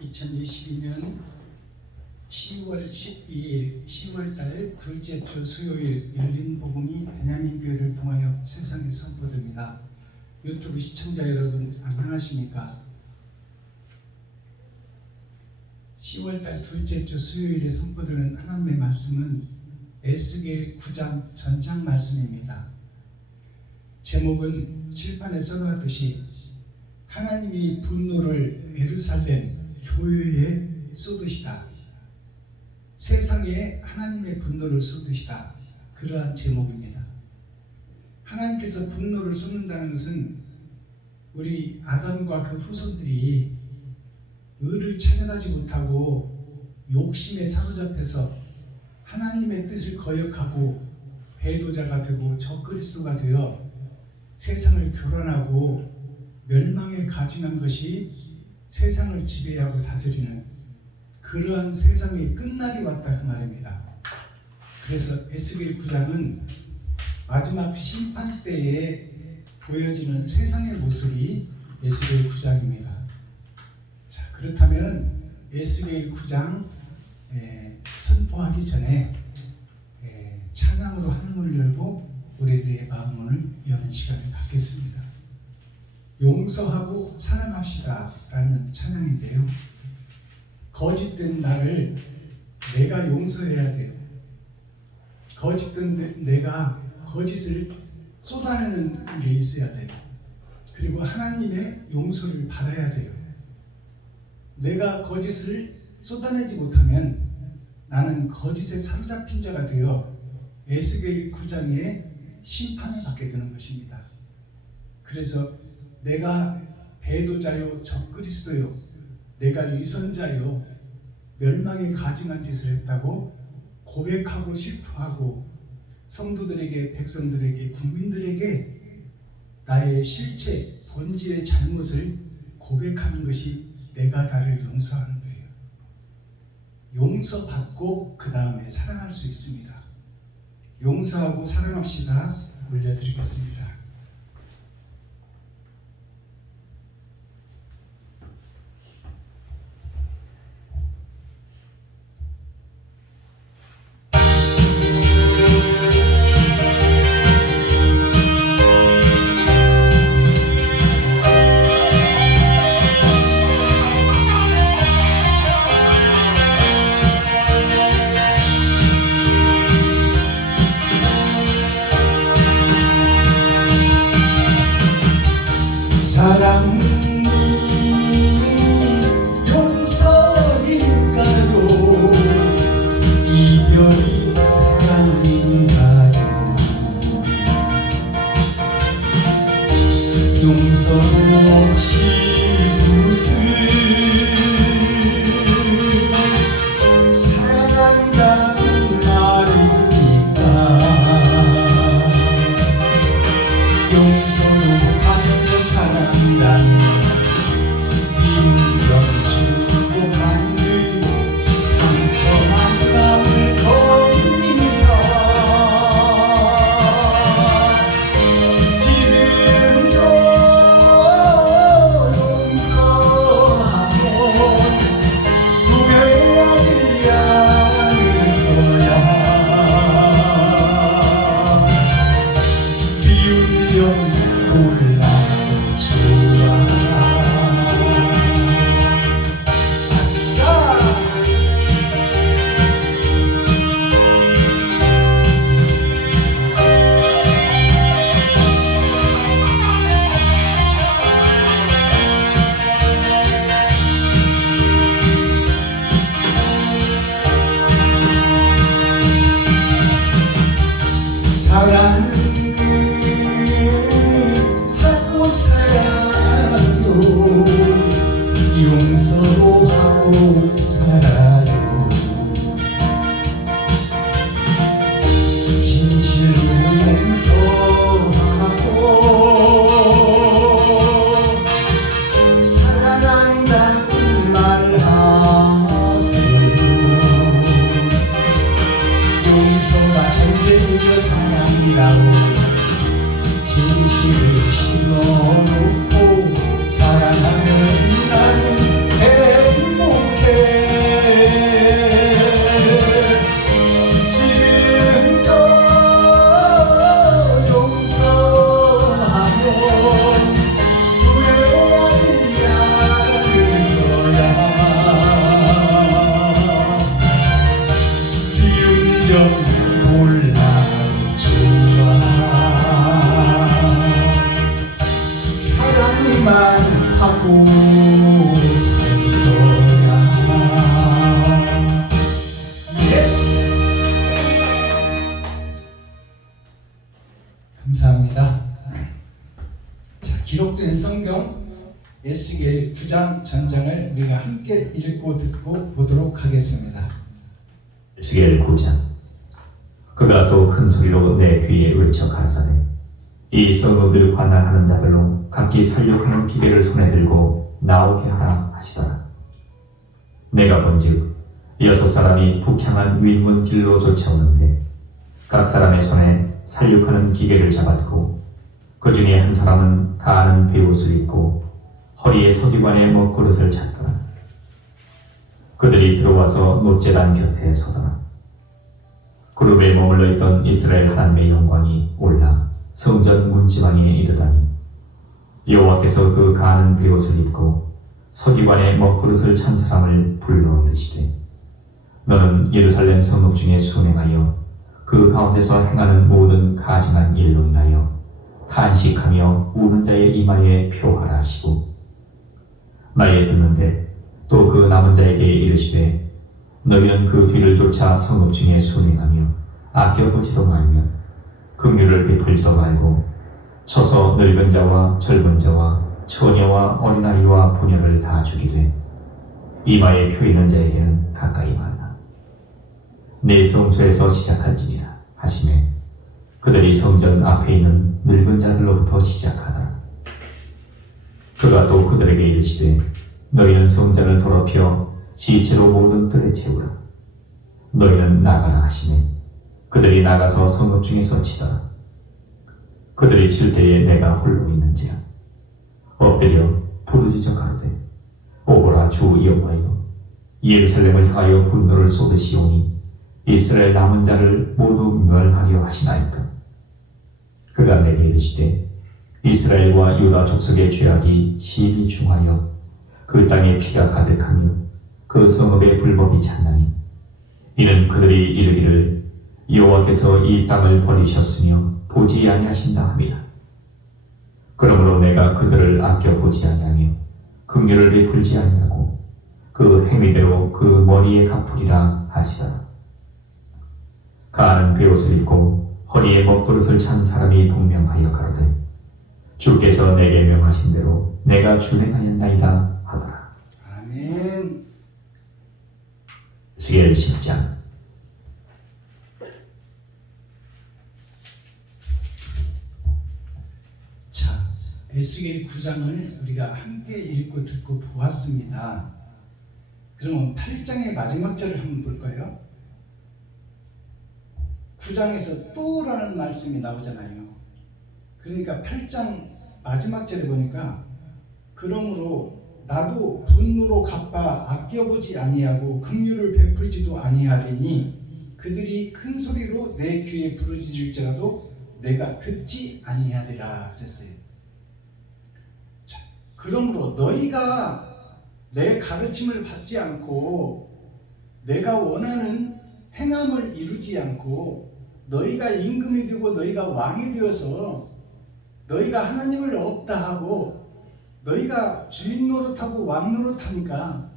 2022년 10월 12일 10월달 둘째 주 수요일 열린 복음이 베냐민 교회를 통하여 세상에 선포됩니다. 유튜브 시청자 여러분 안녕하십니까? 10월달 둘째 주 수요일에 선포되는 하나님의 말씀은 에스겔 9장 전장 말씀입니다. 제목은 칠판에 써놓았듯이 하나님이 분노를 예루살렘 교회에 쏟으시다. 세상에 하나님의 분노를 쏟으시다. 그러한 제목입니다. 하나님께서 분노를 쏟는다는 것은 우리 아담과 그 후손들이 의를 찾아가지 못하고 욕심에 사로잡혀서 하나님의 뜻을 거역하고 배도자가 되고 적그리스도가 되어 세상을 교란하고 멸망에 가증한 것이 세상을 지배하고 다스리는 그러한 세상의 끝날이 왔다 그 말입니다. 그래서 에스겔 9장은 마지막 심판 때에 보여지는 세상의 모습이 에스겔 9장입니다. 자, 그렇다면 에스겔 9장 선포하기 전에 찬양으로 한문을 열고 우리들의 마음문을 여는 시간을 갖겠습니다. 용서하고 사랑합시다 라는 찬양인데요, 거짓된 나를 내가 용서해야 돼요. 거짓된 내가 거짓을 쏟아내는 게 있어야 돼요. 그리고 하나님의 용서를 받아야 돼요. 내가 거짓을 쏟아내지 못하면 나는 거짓에 사로잡힌 자가 되어 에스겔 9장의 심판을 받게 되는 것입니다. 그래서 내가 배도자요 적그리스도요 내가 위선자요 멸망에 가증한 짓을 했다고 고백하고 실토하고 성도들에게, 백성들에게, 국민들에게 나의 실체, 본질의 잘못을 고백하는 것이 내가 나를 용서하는 거예요. 용서받고 그 다음에 사랑할 수 있습니다. 용서하고 사랑합시다 올려드리겠습니다. 사랑이 용서일까요? 이별이 사랑인가요? 용서 없이 무슨 사랑한다는 말입니까? 용서로 하면서 사랑이란 인정 주고 받는 상처한 마음을 겁니다. 지금도 용서하고 후회하지 않을 거야. 미운 점 몰라도 좋아. 아싸! 사랑을 하고 살아요. 용서로 하고 살아요. 진실로 용서하고 사랑한다는 말하세요. 용서가 전쟁이며 사랑이라고 진실을 심어놓고 사랑하면 나는 행복 9장을 우리가 함께 읽고 듣고 보도록 하겠습니다. 에스겔 9장. 그가 또 큰 소리로 내 귀에 외쳐 가라사대 이 성읍을 관할하는 자들로 각기 살육하는 기계를 손에 들고 나오게 하라 하시더라. 내가 본즉 6사람이 북향한 윈문 길로 쫓아오는데 각 사람의 손에 살육하는 기계를 잡았고 그 중에 한 사람은 가는 베옷을 입고 허리에 서기관의 먹그릇을 찼더라. 그들이 들어와서 노제단 곁에 서더라. 그룹에 머물러 있던 이스라엘 하나님의 영광이 올라 성전 문지방에 이르다니 여호와께서 그 가는 베옷을 입고 서기관의 먹그릇을 찬 사람을 불러 이르시되 너는 예루살렘 성읍 중에 순행하여 그 가운데서 행하는 모든 가증한 일로 인하여 탄식하며 우는 자의 이마에 표하라 하시고 나에 듣는데 또 그 남은 자에게 이르시되 너희는 그 뒤를 쫓아 성읍 중에 순행하며 아껴보지도 말며 긍휼을 베풀지도 말고 쳐서 늙은 자와 젊은 자와 처녀와 어린아이와 부녀를 다 죽이되 이마에 표 있는 자에게는 가까이 말라. 내 성소에서 시작할지니라 하시매 그들이 성전 앞에 있는 늙은 자들로부터 시작하더라. 그가 또 그들에게 이르시되 너희는 성전을 더럽혀 지체로 모든 뜰에 채우라. 너희는 나가라 하시매 그들이 나가서 성읍 중에서 치더라. 그들이 칠 때에 내가 홀로 있는지라 엎드려 부르짖어 가로되 오호라 주 여호와여 예루살렘을 향하여 분노를 쏟으시오니 이스라엘 남은 자를 모두 멸하려 하시나이까. 그가 내게 이르시되 이스라엘과 유다 족속의 죄악이 심히 중하여 그 땅에 피가 가득하며 그 성읍의 불법이 찼나니 이는 그들이 이르기를 여호와께서 이 땅을 버리셨으며 보지 아니하신다 함이라. 그러므로 내가 그들을 아껴보지 아니하며 긍휼을 베풀지 아니하고 그 행위대로 그 머리에 갚으리라 하시더라. 가는 베옷을 입고 허리에 먹그릇을 찬 사람이 분명하여 가로되 주께서 내게 명하신 대로 내가 준행하였나이다 하더라. 아멘. 에스겔 10장. 자, 에스겔 9장을 우리가 함께 읽고 듣고 보았습니다. 그럼 8장의 마지막 절을 한번 볼까요? 9장에서 또라는 말씀이 나오잖아요. 그러니까 8장 마지막 절에 보니까 그러므로 나도 분노로 갚아 아껴보지 아니하고 긍휼을 베풀지도 아니하리니 그들이 큰 소리로 내 귀에 부르짖을지라도 내가 듣지 아니하리라 그랬어요. 자, 그러므로 너희가 내 가르침을 받지 않고 내가 원하는 행함을 이루지 않고 너희가 임금이 되고 너희가 왕이 되어서 너희가 하나님을 없다 하고 너희가 주인 노릇하고 왕 노릇하니까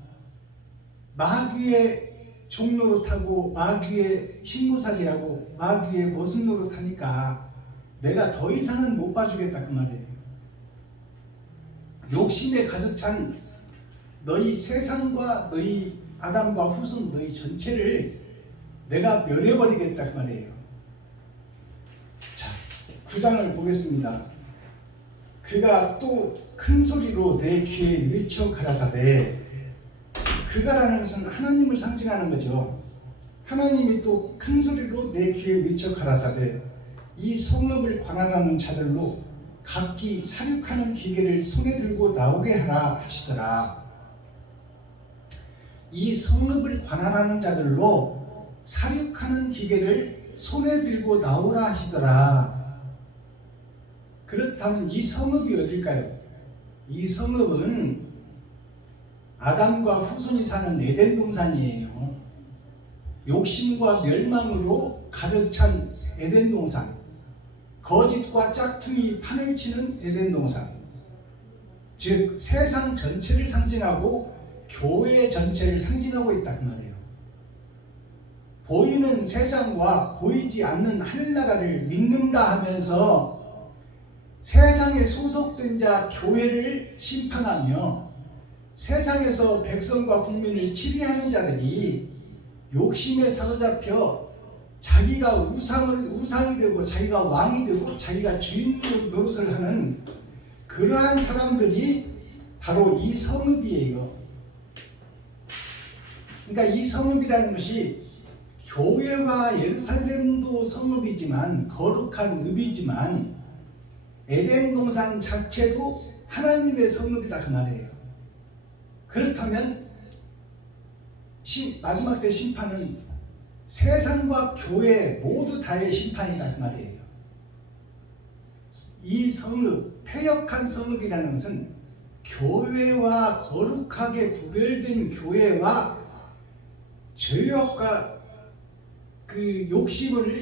마귀의 종 노릇하고 마귀의 신무살이하고 마귀의 모습 노릇하니까 내가 더 이상은 못 봐주겠다 그 말이에요. 욕심에 가득 찬 너희 세상과 너희 아담과 후손 너희 전체를 내가 멸해버리겠다 그 말이에요. 자, 9장을 보겠습니다. 그가 또 큰 소리로 내 귀에 외쳐 가라사대 그가라는 것은 하나님을 상징하는 거죠. 하나님이 또 큰 소리로 내 귀에 외쳐 가라사대 이 성읍을 관할하는 자들로 각기 사륙하는 기계를 손에 들고 나오게 하라 하시더라. 이 성읍을 관할하는 자들로 사륙하는 기계를 손에 들고 나오라 하시더라. 그렇다면 이 성읍이 어딜까요? 이 성읍은 아담과 후손이 사는 에덴 동산이에요. 욕심과 멸망으로 가득 찬 에덴 동산, 거짓과 짝퉁이 판을 치는 에덴 동산, 즉 세상 전체를 상징하고 교회 전체를 상징하고 있다 그 말이에요. 보이는 세상과 보이지 않는 하늘나라를 믿는다 하면서 세상에 소속된 자 교회를 심판하며 세상에서 백성과 국민을 치리하는 자들이 욕심에 사로잡혀 자기가 우상이 되고 자기가 왕이 되고 자기가 주인 노릇을 하는 그러한 사람들이 바로 이 성읍이에요. 그러니까 이 성읍이라는 것이 교회와 예루살렘도 성읍이지만 거룩한 읍이지만 에덴 동산 자체도 하나님의 성읍이다 그 말이에요. 그렇다면 마지막 때 심판은 세상과 교회 모두 다의 심판이다 그 말이에요. 이 성읍, 패역한 성읍이라는 것은 교회와 거룩하게 구별된 교회와 죄악과 그 욕심을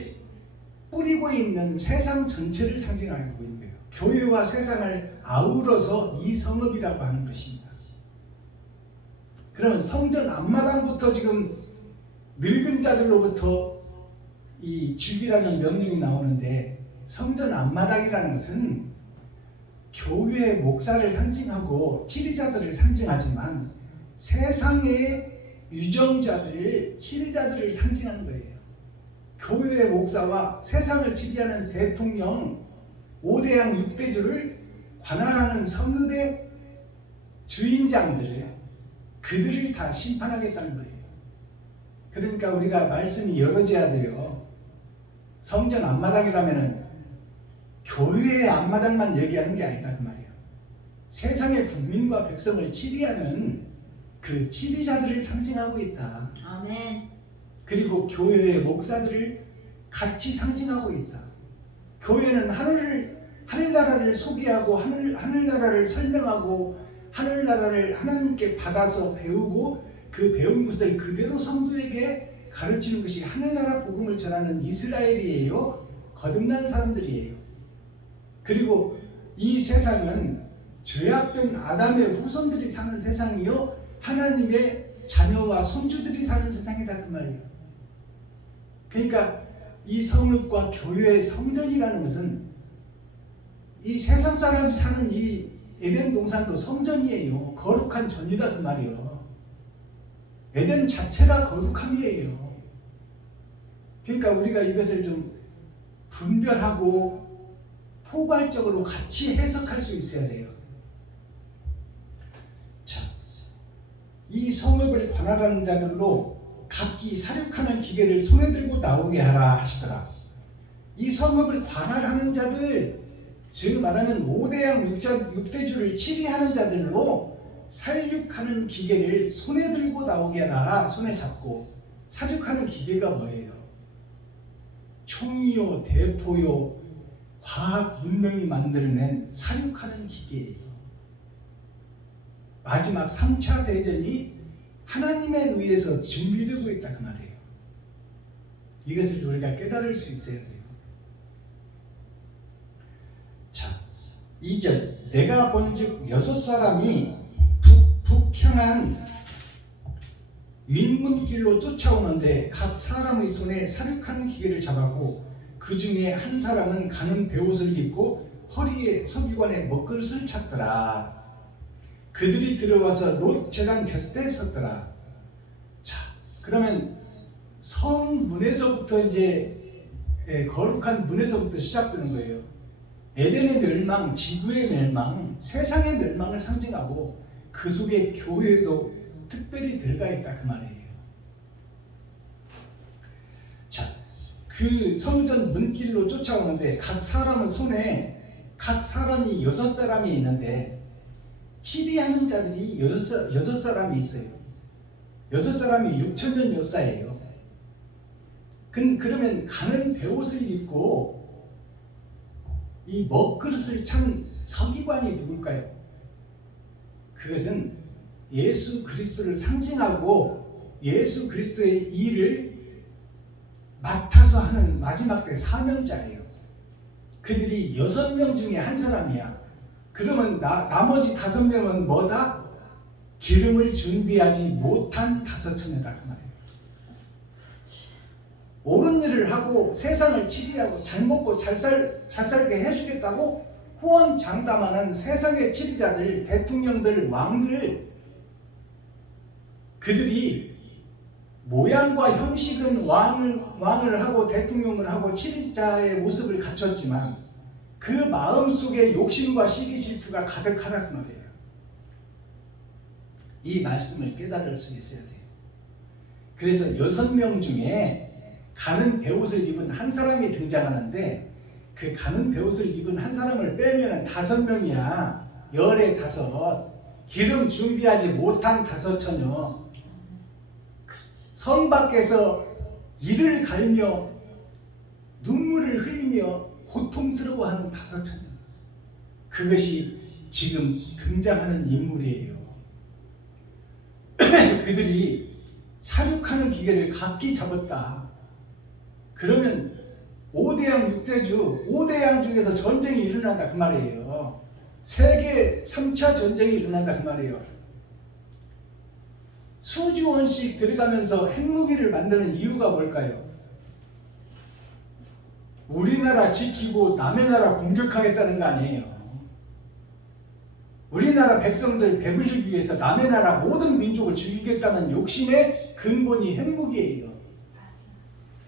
뿌리고 있는 세상 전체를 상징하고 있는 거예요. 교회와 세상을 아우러서 이 성읍이라고 하는 것입니다. 그러면 성전 앞마당부터 지금 늙은 자들로부터 이 죽이라는 명령이 나오는데 성전 앞마당이라는 것은 교회의 목사를 상징하고 치리자들을 상징하지만 세상의 유정자들, 치리자들을 상징하는 거예요. 교회의 목사와 세상을 치리하는 대통령, 5대양 6대주를 관할하는 성읍의 주인장들, 그들을 다 심판하겠다는 거예요. 그러니까 우리가 말씀이 여러져야 돼요. 성전 앞마당이라면은 교회의 앞마당만 얘기하는 게 아니다 그 말이에요. 세상의 국민과 백성을 치리하는 그 치리자들을 상징하고 있다. 아멘. 그리고 교회의 목사들을 같이 상징하고 있다. 교회는 하늘나라를 소개하고 하늘나라를 설명하고 하늘나라를 하나님께 받아서 배우고 그 배운 것을 그대로 성도에게 가르치는 것이 하늘나라 복음을 전하는 이스라엘이에요. 거듭난 사람들이에요. 그리고 이 세상은 죄악된 아담의 후손들이 사는 세상이요 하나님의 자녀와 손주들이 사는 세상이다 그 말이에요. 그러니까 이 성읍과 교회의 성전이라는 것은 이 세상 사람이 사는 이 에덴 동산도 성전이에요. 거룩한 전이다 그 말이에요. 에덴 자체가 거룩함이에요. 그러니까 우리가 이것을 좀 분별하고 포괄적으로 같이 해석할 수 있어야 돼요. 자, 이 성읍을 관할하는 자들로 각기 사륙하는 기계를 손에 들고 나오게 하라 하시더라. 이 성읍을 관할하는 자들, 즉 말하면 5대양 6대주를 치리하는 자들로 살육하는 기계를 손에 들고 나오게 하라. 손에 잡고. 살육하는 기계가 뭐예요? 총이요, 대포요, 과학 문명이 만들어낸 살육하는 기계예요. 마지막 3차 대전이 하나님에 의해서 준비되고 있다 그 말이에요. 이것을 우리가 깨달을 수 있어야 돼요. 자, 2절 내가 본즉 6사람이 북향한 윗문길로 쫓아오는데 각 사람의 손에 사륙하는 기계를 잡았고 그 중에 한 사람은 가는 베옷을 입고 허리에 서기관에 먹그릇을 찼더라. 그들이 들어와서 롯 제단 곁에 섰더라. 자, 그러면 성문에서부터 이제 거룩한 문에서부터 시작되는 거예요. 에덴의 멸망, 지구의 멸망, 세상의 멸망을 상징하고 그 속에 교회도 특별히 들어가 있다 그 말이에요. 자, 그 성전 문길로 쫓아오는데 각 사람은 손에 각 사람이 6사람이 있는데 치리하는 자들이 6사람이 있어요. 6사람이 6,000년 역사예요. 그러면 가는 베옷을 입고 이 먹그릇을 찬 서기관이 누굴까요? 그것은 예수 그리스도를 상징하고 예수 그리스도의 일을 맡아서 하는 마지막 때 사명자예요. 그들이 6명 중에 한 사람이야. 그러면 나머지 5명은 뭐다? 기름을 준비하지 못한 5처녀다 그 말이에요. 옳은 일을 하고 세상을 치리하고 잘 먹고 잘 살게 해주겠다고 후원장담하는 세상의 치리자들, 대통령들, 왕들, 그들이 모양과 형식은 왕을 하고 대통령을 하고 치리자의 모습을 갖췄지만 그 마음속에 욕심과 시기 질투가 가득하다는 말이에요. 이 말씀을 깨달을 수 있어야 돼요. 그래서 6명 중에 가는 베옷을 입은 한 사람이 등장하는데 그 가는 베옷을 입은 한 사람을 빼면 5명이야. 열의 5, 기름 준비하지 못한 5 처녀, 성 밖에서 이를 갈며 눈물을 흘리며 고통스러워하는 5 처녀. 그것이 지금 등장하는 인물이에요. 그들이 사륙하는 기계를 각기 잡았다. 그러면 5대양 6대주 5대양 중에서 전쟁이 일어난다 그 말이에요. 세계 3차 전쟁이 일어난다 그 말이에요. 수조 원씩 들어가면서 핵무기를 만드는 이유가 뭘까요? 우리나라 지키고 남의 나라 공격하겠다는 거 아니에요. 우리나라 백성들 배불리기 위해서 남의 나라 모든 민족을 죽이겠다는 욕심의 근본이 핵무기예요.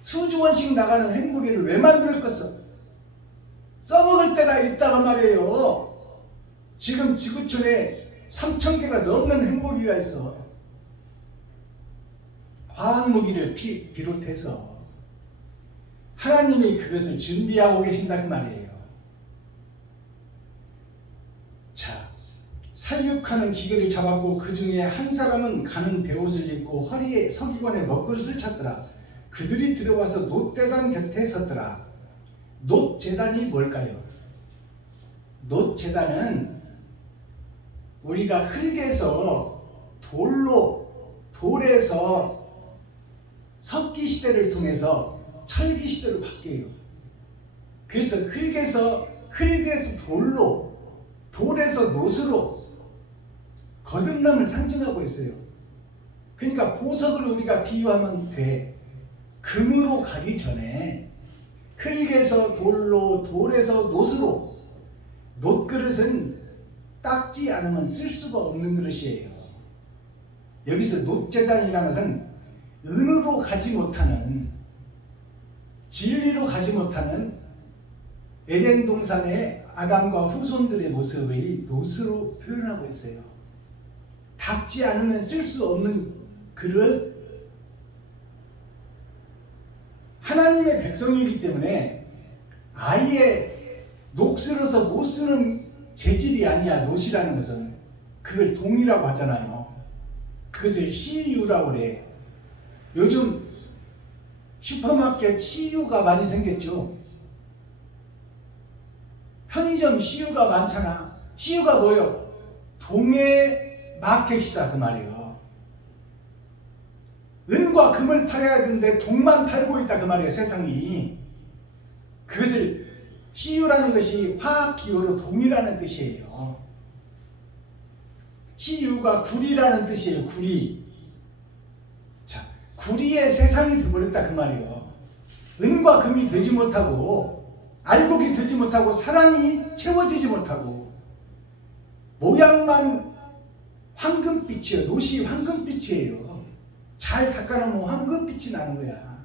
수조 원씩 나가는 핵무기를 왜 만들었겠어? 써먹을 때가 있다고 말이에요. 지금 지구촌에 3,000개가 넘는 핵무기가 있어. 화학무기를 비롯해서 하나님이 그것을 준비하고 계신다 그 말이에요. 자, 살육하는 기계를 잡았고 그 중에 한 사람은 가는 베옷을 입고 허리에 서기관의 먹그릇을 찼더라. 그들이 들어와서 놋제단 곁에 섰더라. 놋제단이 뭘까요? 놋제단은 우리가 흙에서 돌에서 석기 시대를 통해서 철기 시대로 바뀌어요. 그래서 흙에서 돌에서 놋으로 거듭남을 상징하고 있어요. 그러니까 보석을 우리가 비유하면 돼. 금으로 가기 전에 흙에서 돌에서 놋으로. 놋그릇은 닦지 않으면 쓸 수가 없는 그릇이에요. 여기서 놋제단이라는 것은 은으로 가지 못하는, 진리로 가지 못하는 에덴 동산의 아담과 후손들의 모습을 놋으로 표현하고 있어요. 닦지 않으면 쓸 수 없는 그릇. 하나님의 백성이기 때문에 아예 녹슬어서 못 쓰는 재질이 아니야. 놋이라는 것은 그걸 동이라고 하잖아요. 그것을 CU라고 그래. 요즘 슈퍼마켓 CU가 많이 생겼죠. 편의점 CU가 많잖아. CU가 뭐예요? 동의 마켓이다 그 말이에요. 은과 금을 팔아야 되는데 동만 팔고 있다 그 말이에요. 세상이. 그것을 CU라는 것이 화학기호로 동이라는 뜻이에요. CU가 구리라는 뜻이에요. 구리. 자, 구리의 세상이 되어버렸다 그 말이에요. 은과 금이 되지 못하고 알곡이 되지 못하고 사람이 채워지지 못하고 모양만 황금빛이에요. 놋이 황금빛이에요. 잘 닦아놓으면 황금빛이 나는 거야.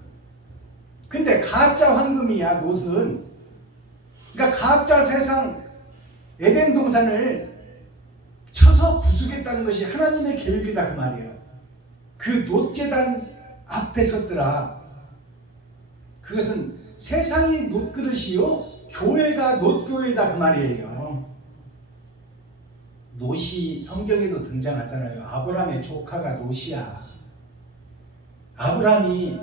근데 가짜 황금이야 놋은. 그러니까 가짜 세상 에덴 동산을 쳐서 부수겠다는 것이 하나님의 계획이다 그 말이에요. 그 놋제단 앞에 섰더라. 그것은 세상이 놋그릇이요 교회가 놋교회다 그 말이에요. 놋이 성경에도 등장하잖아요. 아브라함의 조카가 놋이야. 아브라함이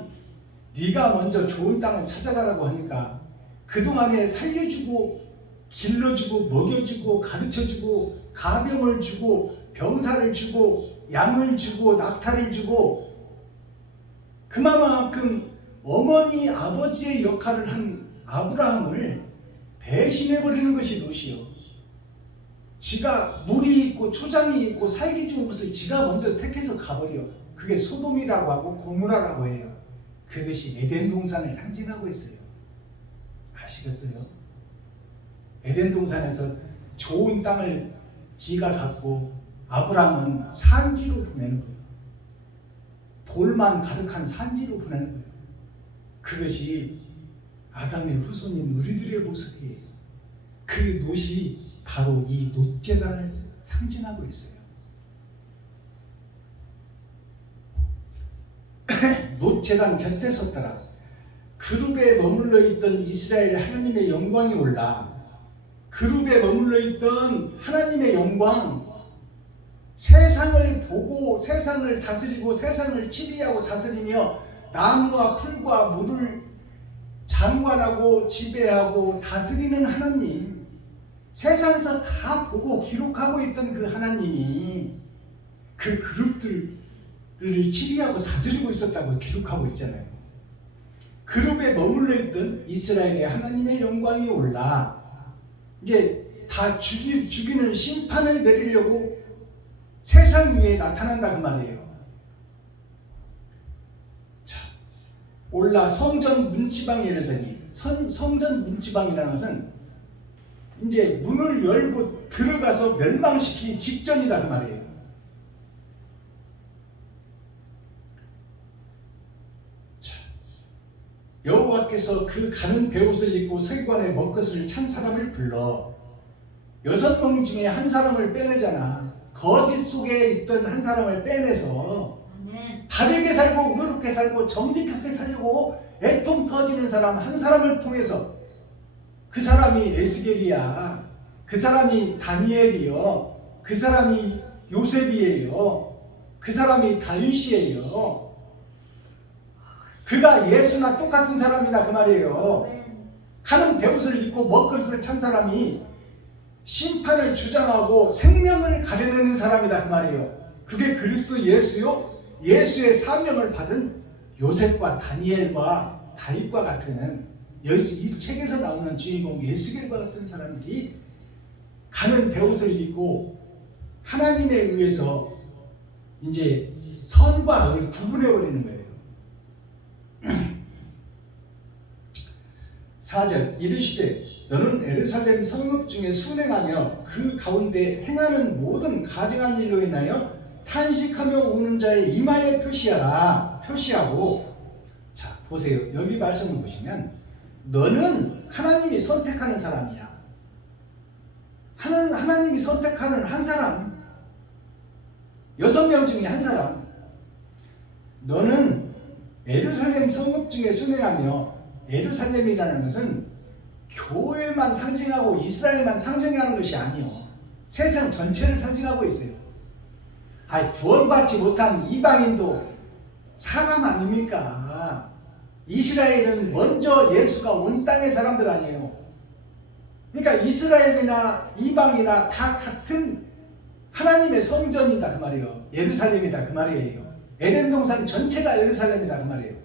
네가 먼저 좋은 땅을 찾아가라고 하니까 그동안에 살려주고 길러주고 먹여주고 가르쳐주고 가병을 주고 병사를 주고 양을 주고 낙타를 주고 그만큼 어머니 아버지의 역할을 한 아브라함을 배신해버리는 것이 롯이요. 지가 물이 있고 초장이 있고 살기 좋은 곳을 지가 먼저 택해서 가버려. 그게 소돔이라고 하고 고모라라고 해요. 그것이 에덴 동산을 상징하고 있어요. 아시겠어요? 에덴 동산에서 좋은 땅을 지가 갖고 아브라함은 산지로 보내는 거예요. 돌만 가득한 산지로 보내는 거예요. 그것이 아담의 후손인 우리들의 모습이에요. 그 놋이 바로 이 놋제단을 상징하고 있어요. 놋제단 곁에 섰더라. 그룹에 머물러 있던 이스라엘 하나님의 영광이 올라. 그룹에 머물러 있던 하나님의 영광, 세상을 보고 세상을 다스리고 세상을 치리하고 다스리며 나무와 풀과 물을 장관하고 지배하고 다스리는 하나님, 세상에서 다 보고 기록하고 있던 그 하나님이 그 그룹들을 치리하고 다스리고 있었다고 기록하고 있잖아요. 그룹에 머물러 있던 이스라엘의 하나님의 영광이 올라 이제 다 죽이는 심판을 내리려고 세상 위에 나타난다 그 말이에요. 자, 올라 성전 문지방에 이르더니, 성전 문지방이라는 것은 이제 문을 열고 들어가서 멸망시키기 직전이다 그 말이에요. 자, 여호와께서 그 가는 베옷을 입고 서기관의 먹것을 찬 사람을 불러 6명 중에 한 사람을 빼내잖아. 거짓 속에 있던 한 사람을 빼내서 바르게 살고 의롭게 살고 정직하게 살려고 애통 터지는 사람 한 사람을 통해서, 그 사람이 에스겔이야, 그 사람이 다니엘이요, 그 사람이 요셉이에요, 그 사람이 다윗이에요. 그가 예수나 똑같은 사람이다 그 말이에요. 가는 베옷을 입고 먹것을 찬 사람이 심판을 주장하고 생명을 가려내는 사람이다 그 말이에요. 그게 그리스도 예수요, 예수의 사명을 받은 요셉과 다니엘과 다윗과 같은 이 책에서 나오는 주인공 에스겔과 같은 사람들이 가는 베옷을 입고 하나님에 의해서 이제 선과 악을 구분해 버리는 거예요. 4절 이르시되 너는 예루살렘 성읍 중에 순행하며 그 가운데 행하는 모든 가증한 일로 인하여 탄식하며 우는 자의 이마에 표시하고. 자 보세요. 여기 말씀을 보시면 너는 하나님이 선택하는 사람이야. 하나님이 선택하는 한 사람, 6명 중에 한 사람. 너는 예루살렘 성읍 중에 순행하며, 예루살렘이라는 것은 교회만 상징하고 이스라엘만 상징하는 것이 아니요, 세상 전체를 상징하고 있어요. 구원받지 못한 이방인도 사람 아닙니까? 이스라엘은 먼저 예수가 온 땅의 사람들 아니에요. 그러니까 이스라엘이나 이방이나 다 같은 하나님의 성전이다 그 말이에요. 예루살렘이다 그 말이에요. 에덴 동산 전체가 예루살렘이다 그 말이에요.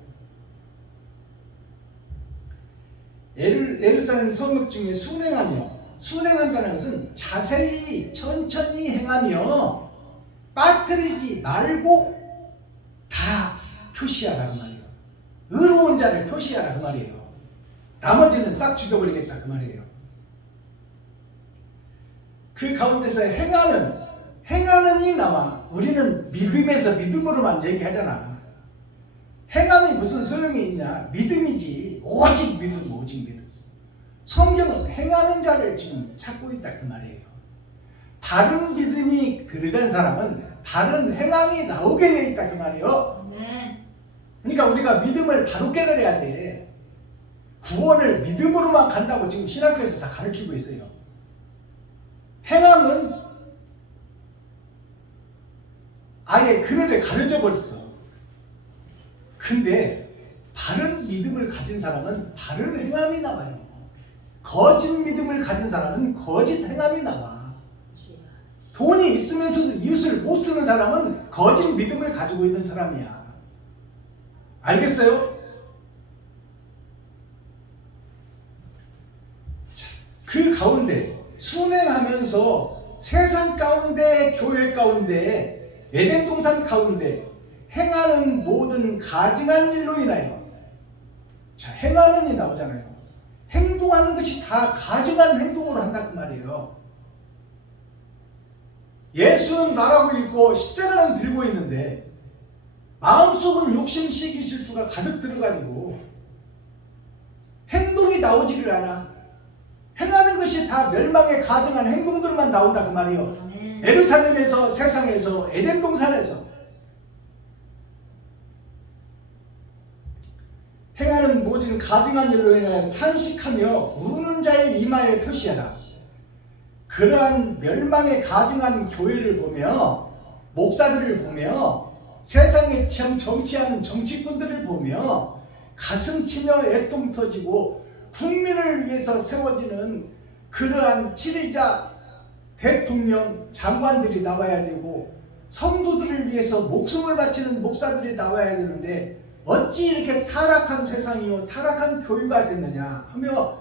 예루살렘 성읍 중에 순행한다는 것은 자세히 천천히 행하며 빠뜨리지 말고 다 표시하라 그 말이에요. 의로운 자를 표시하라 그 말이에요. 나머지는 싹 죽여버리겠다 그 말이에요. 그 가운데서 행하는이 나와. 우리는 믿음에서 믿음으로만 얘기하잖아. 행함이 무슨 소용이 있냐? 믿음이지. 오직 믿음, 오직 믿음. 성경은 행하는 자를 지금 찾고 있다 그 말이에요. 바른 믿음이 들어간 사람은 바른 행함이 나오게 돼 있다 그 말이에요. 그러니까 우리가 믿음을 바로 깨달아야 돼. 구원을 믿음으로만 간다고 지금 신학교에서 다 가르치고 있어요. 행함은 아예 그늘에 가려져 버렸어. 근데 바른 믿음을 가진 사람은 바른 행함이 나와요. 거짓 믿음을 가진 사람은 거짓 행함이 나와. 돈이 있으면서도 이웃을 못 쓰는 사람은 거짓 믿음을 가지고 있는 사람이야. 알겠어요? 그 가운데 순행하면서 세상 가운데, 교회 가운데, 에덴 동산 가운데 행하는 모든 가증한 일로 인하여, 자, 행하는이 나오잖아요. 행동하는 것이 다 가증한 행동으로 한다 그 말이에요. 예수는 말하고 있고 십자가는 들고 있는데 마음속은 욕심, 시기, 질투가 가득 들어가지고 행동이 나오지를 않아. 행하는 것이 다 멸망에 가증한 행동들만 나온다 그 말이요. 아멘. 예루살렘에서, 세상에서, 에덴 동산에서 행하는 모든 가증한 일로 인하여 탄식하며 우는 자의 이마에 표시하라. 그러한 멸망에 가증한 교회를 보며, 목사들을 보며, 세상에 정치하는 정치꾼들을 보며 가슴 치며 애통 터지고 국민을 위해서 세워지는 그러한 지리자, 대통령, 장관들이 나와야 되고 성도들을 위해서 목숨을 바치는 목사들이 나와야 되는데 어찌 이렇게 타락한 세상이요 타락한 교회가 됐느냐 하며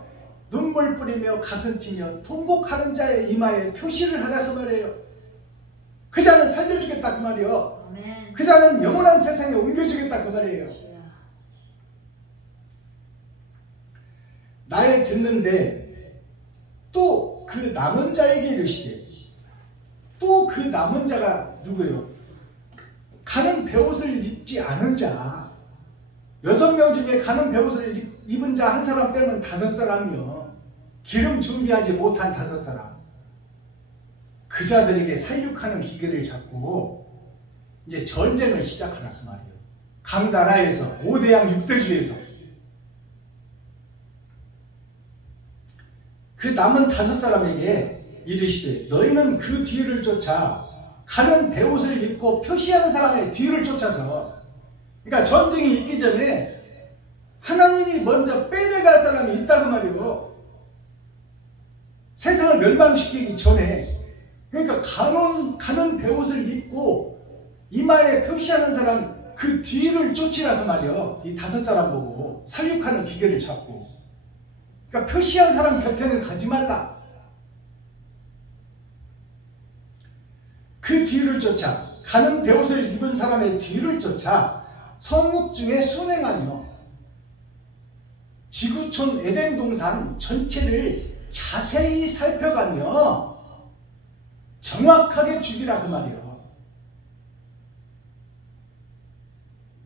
눈물 뿌리며 가슴 치며 통곡하는 자의 이마에 표시를 하라 그 말이에요. 그 자는 살려주겠다 그 말이에요. 아멘. 그 자는 영원한 세상에 옮겨주겠다 그 말이에요. 나의 듣는데 또 그 남은 자에게 이르시되, 또 그 남은 자가 누구예요? 가는 베옷을 입지 않은 자, 6명 중에 가는 베옷을 입은 자 한 사람 빼면 5사람이요, 기름 준비하지 못한 5사람, 그 자들에게 살육하는 기계를 잡고 이제 전쟁을 시작하라 그 말이에요. 각 나라에서 5대양 6대주에서 그 남은 5사람에게 이르시되 너희는 그 뒤를 쫓아 가는 베옷을 입고 표시하는 사람의 뒤를 쫓아서, 그러니까 전쟁이 있기 전에 하나님이 먼저 빼내갈 사람이 있다고 말이에요. 세상을 멸망시키기 전에. 그러니까 가는 베옷을 입고 이마에 표시하는 사람 그 뒤를 쫓으라고 말이에요. 이 5사람 보고 살육하는 기계를 잡고. 그러니까 표시한 사람 곁에는 가지 말라. 그 뒤를 쫓아 가는 베옷을 입은 사람의 뒤를 쫓아 성읍 중에 순행하며 지구촌 에덴 동산 전체를 자세히 살펴가며 정확하게 죽이라 그 말이에요.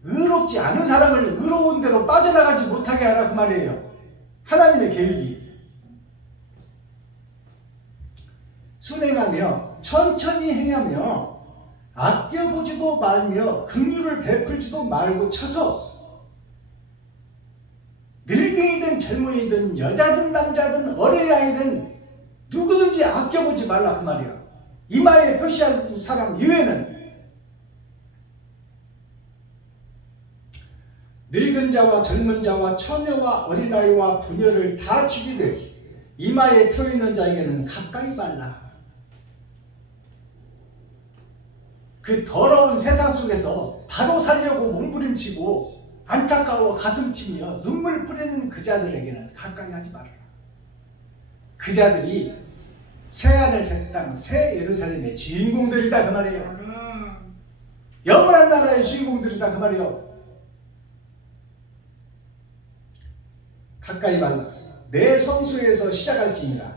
의롭지 않은 사람을 의로운 대로 빠져나가지 못하게 하라 그 말이에요. 하나님의 계획이. 순행하며 천천히 행하며 아껴보지도 말며 긍휼을 베풀지도 말고 쳐서 늙은이든 젊은이든 여자든 남자든 어린아이든 누구든지 아껴보지 말라 그 말이야. 이마에 표시한 사람 이외에는 늙은 자와 젊은 자와 처녀와 어린아이와 부녀를 다 죽이되 이마에 표 있는 자에게는 가까이 말라. 그 더러운 세상 속에서 바로 살려고 몸부림치고 안타까워 가슴치며 눈물 뿌리는 그 자들에게는 가까이 하지 말아라. 그 자들이 새하늘 새 땅 새 예루살렘의 주인공들이다 그 말이에요. 영원한 나라의 주인공들이다 그 말이에요. 가까이 말라. 내 성소에서 시작할지니라.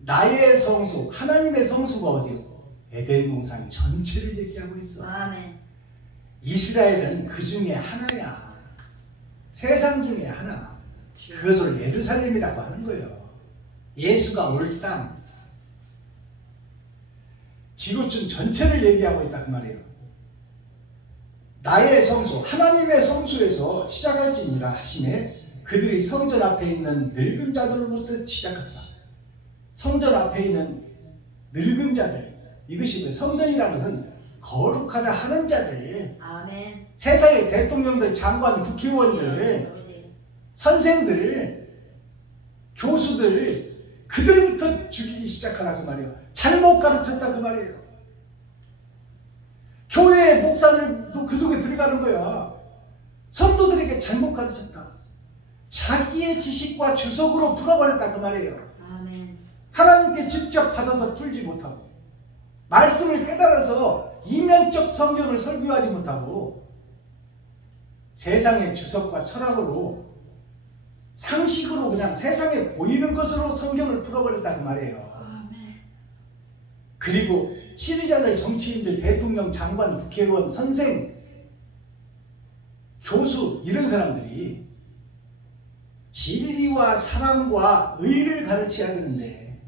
나의 성소, 하나님의 성소가 어디요? 에덴 동산 전체를 얘기하고 있어. 아멘. 이스라엘은 그 중에 하나야. 세상 중에 하나. 그것을 예루살렘이라고 하는 거예요. 예수가 올 땅. 지구촌 전체를 얘기하고 있다 그 말이에요. 나의 성소, 하나님의 성소에서 시작할지니라 하시매 그들이 성전 앞에 있는 늙은 자들로부터 시작한다. 성전 앞에 있는 늙은 자들. 이것이 성전이라는 것은 거룩하다 하는 자들. 아멘. 세상의 대통령들, 장관, 국회의원들, 선생들, 교수들, 그들부터 죽이기 시작하라 그 말이에요. 잘못 가르쳤다 그 말이에요. 교회의 목사들도 그 속에 들어가는 거야. 성도들에게 잘못 가르쳤다. 자기의 지식과 주석으로 풀어버렸다 그 말이에요. 아멘. 하나님께 직접 받아서 풀지 못하고 말씀을 깨달아서 이면적 성경을 설교하지 못하고 세상의 주석과 철학으로 상식으로 그냥 세상에 보이는 것으로 성경을 풀어버렸다 그 말이에요. 아멘. 그리고 지리자들, 정치인들, 대통령, 장관, 국회의원, 선생 교수 이런 사람들이 진리와 사랑과 의를 가르쳐야 되는데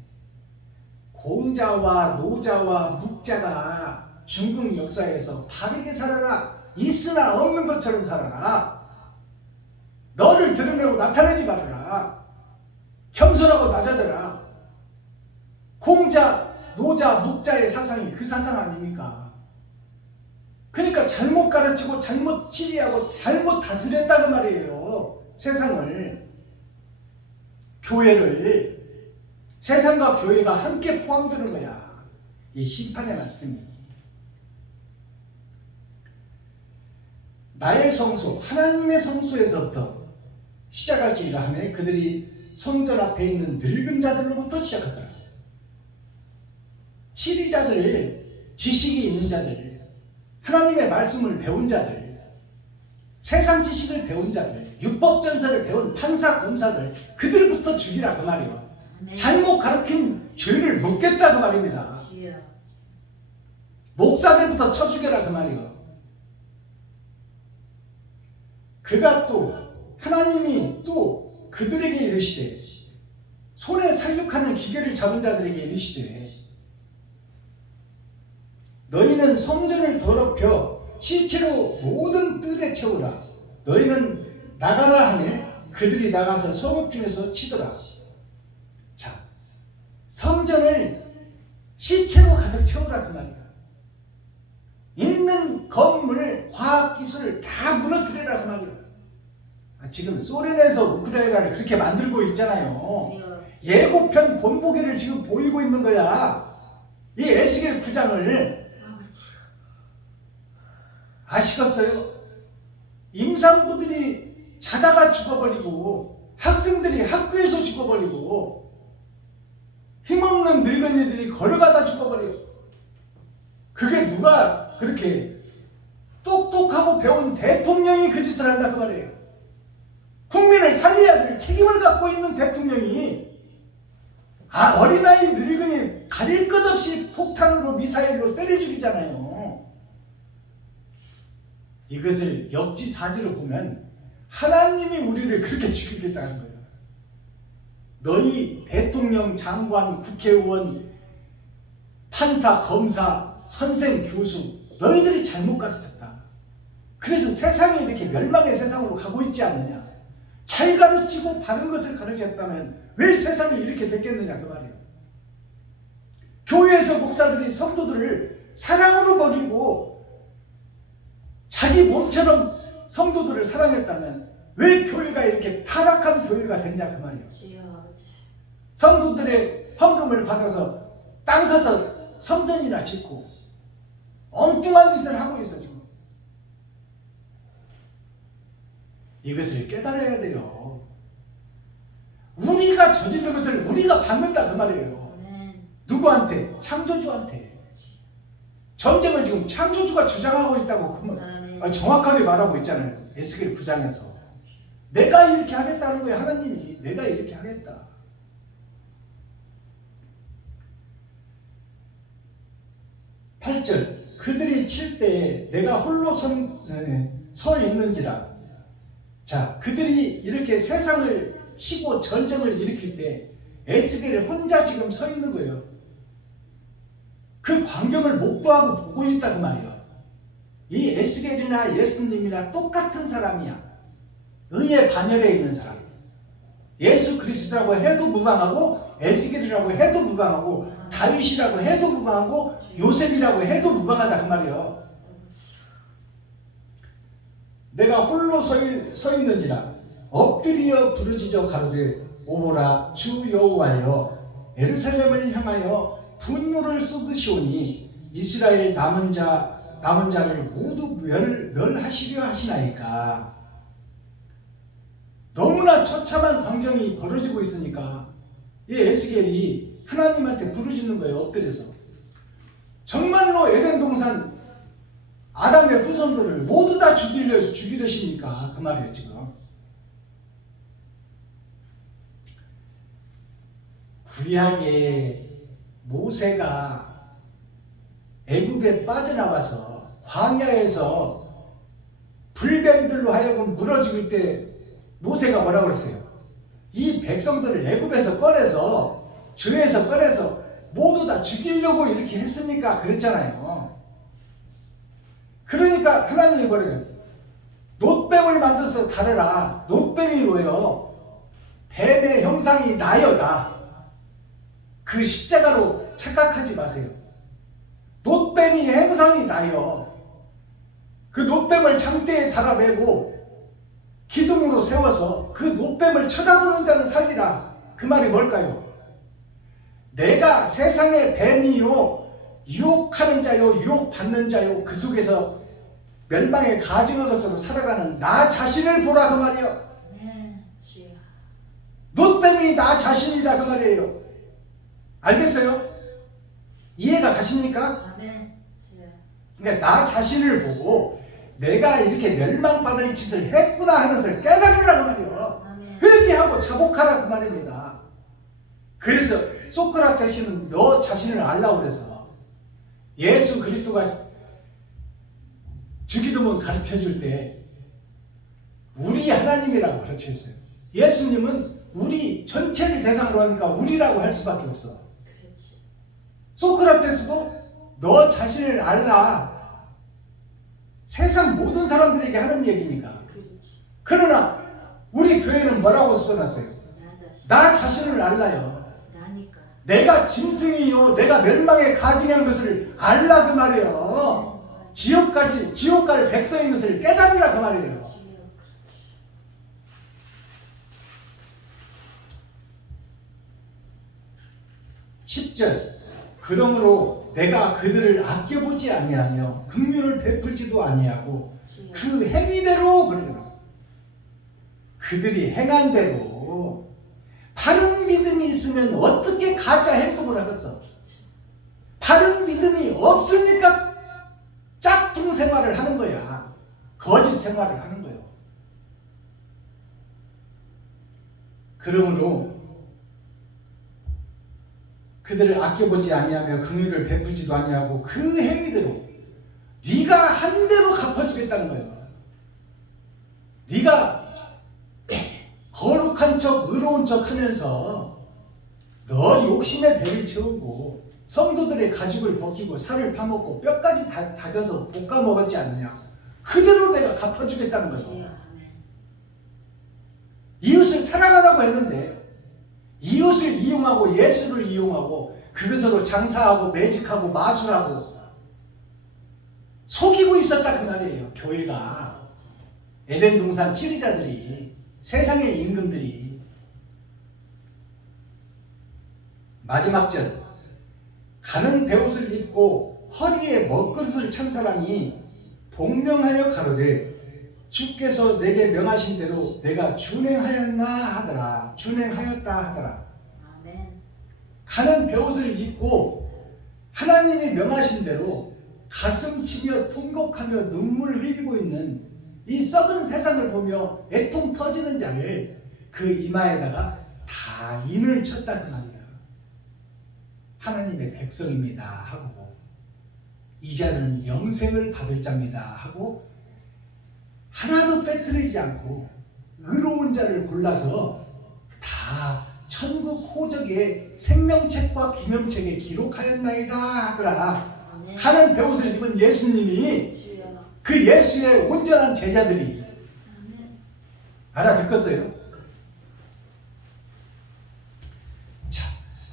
공자와 노자와 묵자가 중국 역사에서 바르게 살아라, 있으나 없는 것처럼 살아라, 너를 드러내고 나타내지 말아라, 겸손하고 낮아져라. 공자, 노자, 묵자의 사상이 그 사상 아닙니까? 그러니까 잘못 가르치고 잘못 치리하고 잘못 다스렸다고 말이에요. 세상을, 교회를. 세상과 교회가 함께 포함되는 거야, 이 심판의 말씀이. 나의 성소, 하나님의 성소에서부터 시작할지라 하며 그들이 성전 앞에 있는 늙은 자들로부터 시작하더라. 치리자들, 지식이 있는 자들, 하나님의 말씀을 배운 자들, 세상 지식을 배운 자들, 율법전서를 배운 판사, 검사들, 그들부터 죽이라 그 말이에요. 잘못 가르친 죄를 묻겠다 그 말입니다. 목사들부터 쳐 죽여라 그 말이에요. 그가 또 하나님이 또 그들에게 이르시되, 손에 살육하는 기계를 잡은 자들에게 이르시되, 너희는 성전을 더럽혀 시체로 모든 뜰에 채우라. 너희는 나가라 하매 그들이 나가서 성읍 중에서 치더라. 자, 성전을 시체로 가득 채우라 그 말이야. 있는 건물, 과학기술 다 무너뜨리라 그 말이야. 지금 소련에서 우크라이나를 그렇게 만들고 있잖아요. 예고편 본보기를 지금 보이고 있는 거야. 이 에스겔 9장을 아시겠어요? 임산부들이 자다가 죽어버리고, 학생들이 학교에서 죽어버리고, 힘없는 늙은이들이 걸어가다 죽어버려요. 그게 누가 그렇게 똑똑하고 배운 대통령이 그 짓을 한다 그 말이에요. 국민을 살려야 될 책임을 갖고 있는 대통령이 어린아이 늙은이 가릴 것 없이 폭탄으로 미사일로 때려 죽이잖아요. 이것을 역지사지로 보면 하나님이 우리를 그렇게 죽이겠다는 거예요. 너희 대통령, 장관, 국회의원, 판사, 검사, 선생, 교수, 너희들이 잘못 가르쳤다. 그래서 세상이 이렇게 멸망의 세상으로 가고 있지 않느냐. 잘 가르치고 바른 것을 가르쳤다면 왜 세상이 이렇게 됐겠느냐 그 말이에요. 교회에서 목사들이 성도들을 사랑으로 먹이고 자기 몸처럼 성도들을 사랑했다면 왜 교회가 이렇게 타락한 교회가 됐냐 그 말이에요. 성도들의 헌금을 받아서 땅 사서 성전이나 짓고 엉뚱한 짓을 하고 있어 지금. 이것을 깨달아야 돼요. 우리가 저지른 것을 우리가 받는다 그 말이에요. 누구한테? 창조주한테. 전쟁을 지금 창조주가 주장하고 있다고 정확하게 말하고 있잖아요. 에스겔 9장에서. 내가 이렇게 하겠다는 거예요. 하나님이 내가 이렇게 하겠다. (8절) 그들이 칠 때에 내가 홀로 서 있는지라. 자, 그들이 이렇게 세상을 치고 전쟁을 일으킬 때 에스겔이 혼자 지금 서 있는 거예요. 그 광경을 목도하고 보고 있다 그 말이에요. 이 에스겔이나 예수님이나 똑같은 사람이야. 의의 반열에 있는 사람. 예수 그리스도라고 해도 무방하고, 에스겔이라고 해도 무방하고, 다윗이라고 해도 무방하고, 요셉이라고 해도 무방하다 그 말이에요. 내가 홀로 서 있는지라 엎드려 부르짖어 가로되 오호라 주 여호와여, 예루살렘을 향하여 분노를 쏟으시오니 이스라엘 남은 자를 모두 멸하시려 하시나이까. 너무나 처참한 광경이 벌어지고 있으니까 이 에스겔이 하나님한테 부르짖는 거예요. 엎드려서. 정말로 에덴 동산 아담의 후손들을 모두 다 죽이려십니까? 그 말이에요 지금. 구약에 모세가 애굽에 빠져나와서 광야에서 불뱀들로 하여금 물어 죽일 때 모세가 뭐라고 그랬어요? 이 백성들을 애굽에서 꺼내서 죄에서 꺼내서 모두 다 죽이려고 이렇게 했습니까? 그랬잖아요. 그러니까 하나님이 뭐래요? 놋뱀을 만들어서 다르라. 놋뱀이 뭐예요? 뱀의 형상이 나여다. 그 십자가로 착각하지 마세요. 놋뱀이 형상이 나여. 그 놋뱀을 장대에 달아매고 기둥으로 세워서 그 놋뱀을 쳐다보는 자는 살리라. 그 말이 뭘까요? 내가 세상의 뱀이요 유혹하는 자요 유혹받는 자요 그 속에서 멸망의 가증한 것으로 살아가는 나 자신을 보라 그 말이에요. 놋뱀이 나 자신이다 그 말이에요. 알겠어요? 이해가 가십니까? 그러니까 나 자신을 보고 내가 이렇게 멸망받을 짓을 했구나 하는 것을 깨달으라 그 말이에요. 회개하고 자복하라 그 말입니다. 그래서 소크라테스는 너 자신을 알라고 그래서 예수 그리스도가 주기도문 가르쳐줄 때 우리 하나님이라고 가르쳐줬어요. 예수님은 우리 전체를 대상으로 하니까 우리라고 할 수밖에 없어. 소크라테스도 너 자신을 알라. 세상 모든 사람들에게 하는 얘기니까. 그러나 우리 교회는 뭐라고 써놨어요? 나 자신을 알라요. 내가 짐승이요 내가 멸망에 가증한 것을 알라 그 말이에요. 지옥 갈 백성인 것을 깨달으라 그 말이에요. (10절) 그러므로 내가 그들을 아껴보지 아니하며 긍휼을 베풀지도 아니하고 그 행위대로 그러더라. 그들이 행한 대로 바른 믿음이 있으면 어떻게 가짜 행동을 하겠어? 바른 믿음이 없으니까 짝퉁 생활을 하는 거야. 거짓 생활을 하는 거예요. 그러므로 그들을 아껴보지 아니하며 긍휼을 베풀지도 아니하고 그 행위대로 네가 한 대로 갚아주겠다는 거예요. 네가 거룩한 척 의로운 척 하면서 너 욕심에 배를 채우고 성도들의 가죽을 벗기고 살을 파먹고 뼈까지 다져서 볶아 먹었지 않느냐. 그대로 내가 갚아주겠다는 거죠. 이웃을 사랑하라고 했는데 이웃을 이용하고 예수를 이용하고 그것으로 장사하고 매직하고 마술하고 속이고 있었다 그 말이에요. 교회가 에덴 동산 지리자들이 세상의 임금들이. 마지막 절 가는 베옷을 입고 허리에 먹그릇을 찬 사람이 복명하여 가로되 주께서 내게 명하신 대로 내가 준행하였나 하더라. 준행하였다 하더라. 아멘. 가는 베옷을 입고 하나님이 명하신 대로 가슴 치며 통곡하며 눈물 흘리고 있는 이 썩은 세상을 보며 애통 터지는 자를 그 이마에다가 다 인을 쳤다 그 말이야. 하나님의 백성입니다 하고 이 자들은 영생을 받을 자입니다 하고 하나도 빼뜨리지 않고 의로운 자를 골라서 다 천국 호적의 생명책과 기념책에 기록하였나이다 하더라. 가는 베옷을 입은 예수님이 그 예수의 온전한 제자들이 알아듣겠어요? 자,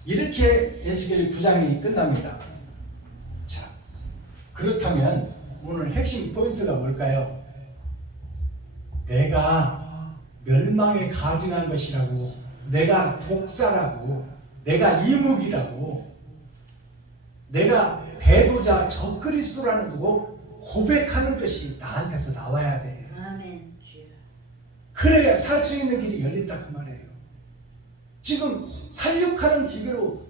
이렇게 에스겔 9장이 끝납니다. 자, 그렇다면 오늘 핵심 포인트가 뭘까요? 내가 멸망에 가증한 것이라고, 내가 독사라고, 내가 이묵이라고, 내가 배도자 적그리스도라는 거고 고백하는 것이 나한테서 나와야 돼. 아멘. 그래야 살 수 있는 길이 열린다 그 말이에요. 지금 살육하는 기계로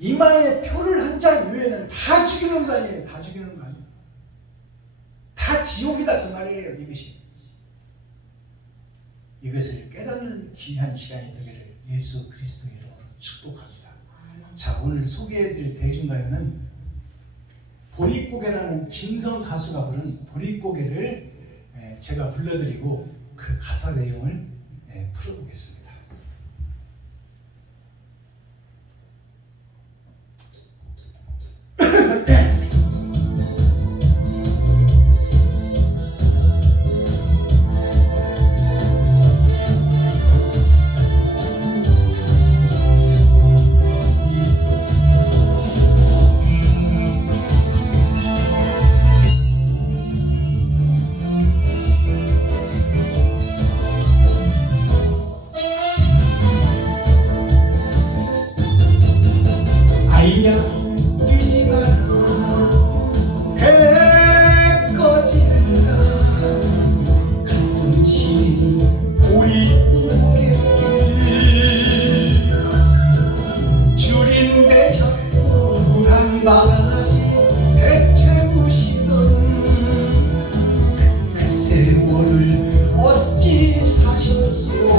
이마에 표를 한 자 외에는 다 죽이는 거 아니에요. 다 죽이는 거 아니에요. 다 지옥이다 그 말이에요. 이것을 깨닫는 귀한 시간이 되기를 예수 그리스도 이름으로 축복합니다. 자, 오늘 소개해드릴 대중가요는 보릿고개라는 진성 가수가 부른 보릿고개를 제가 불러드리고 그 가사 내용을 풀어보겠습니다. 아이야 뛰지 마라 해 꺼진다 가슴 시린 우리 오랫길 줄인 내 자꾸 한 바가지 대체 무시던 그 세월을 어찌 사셨소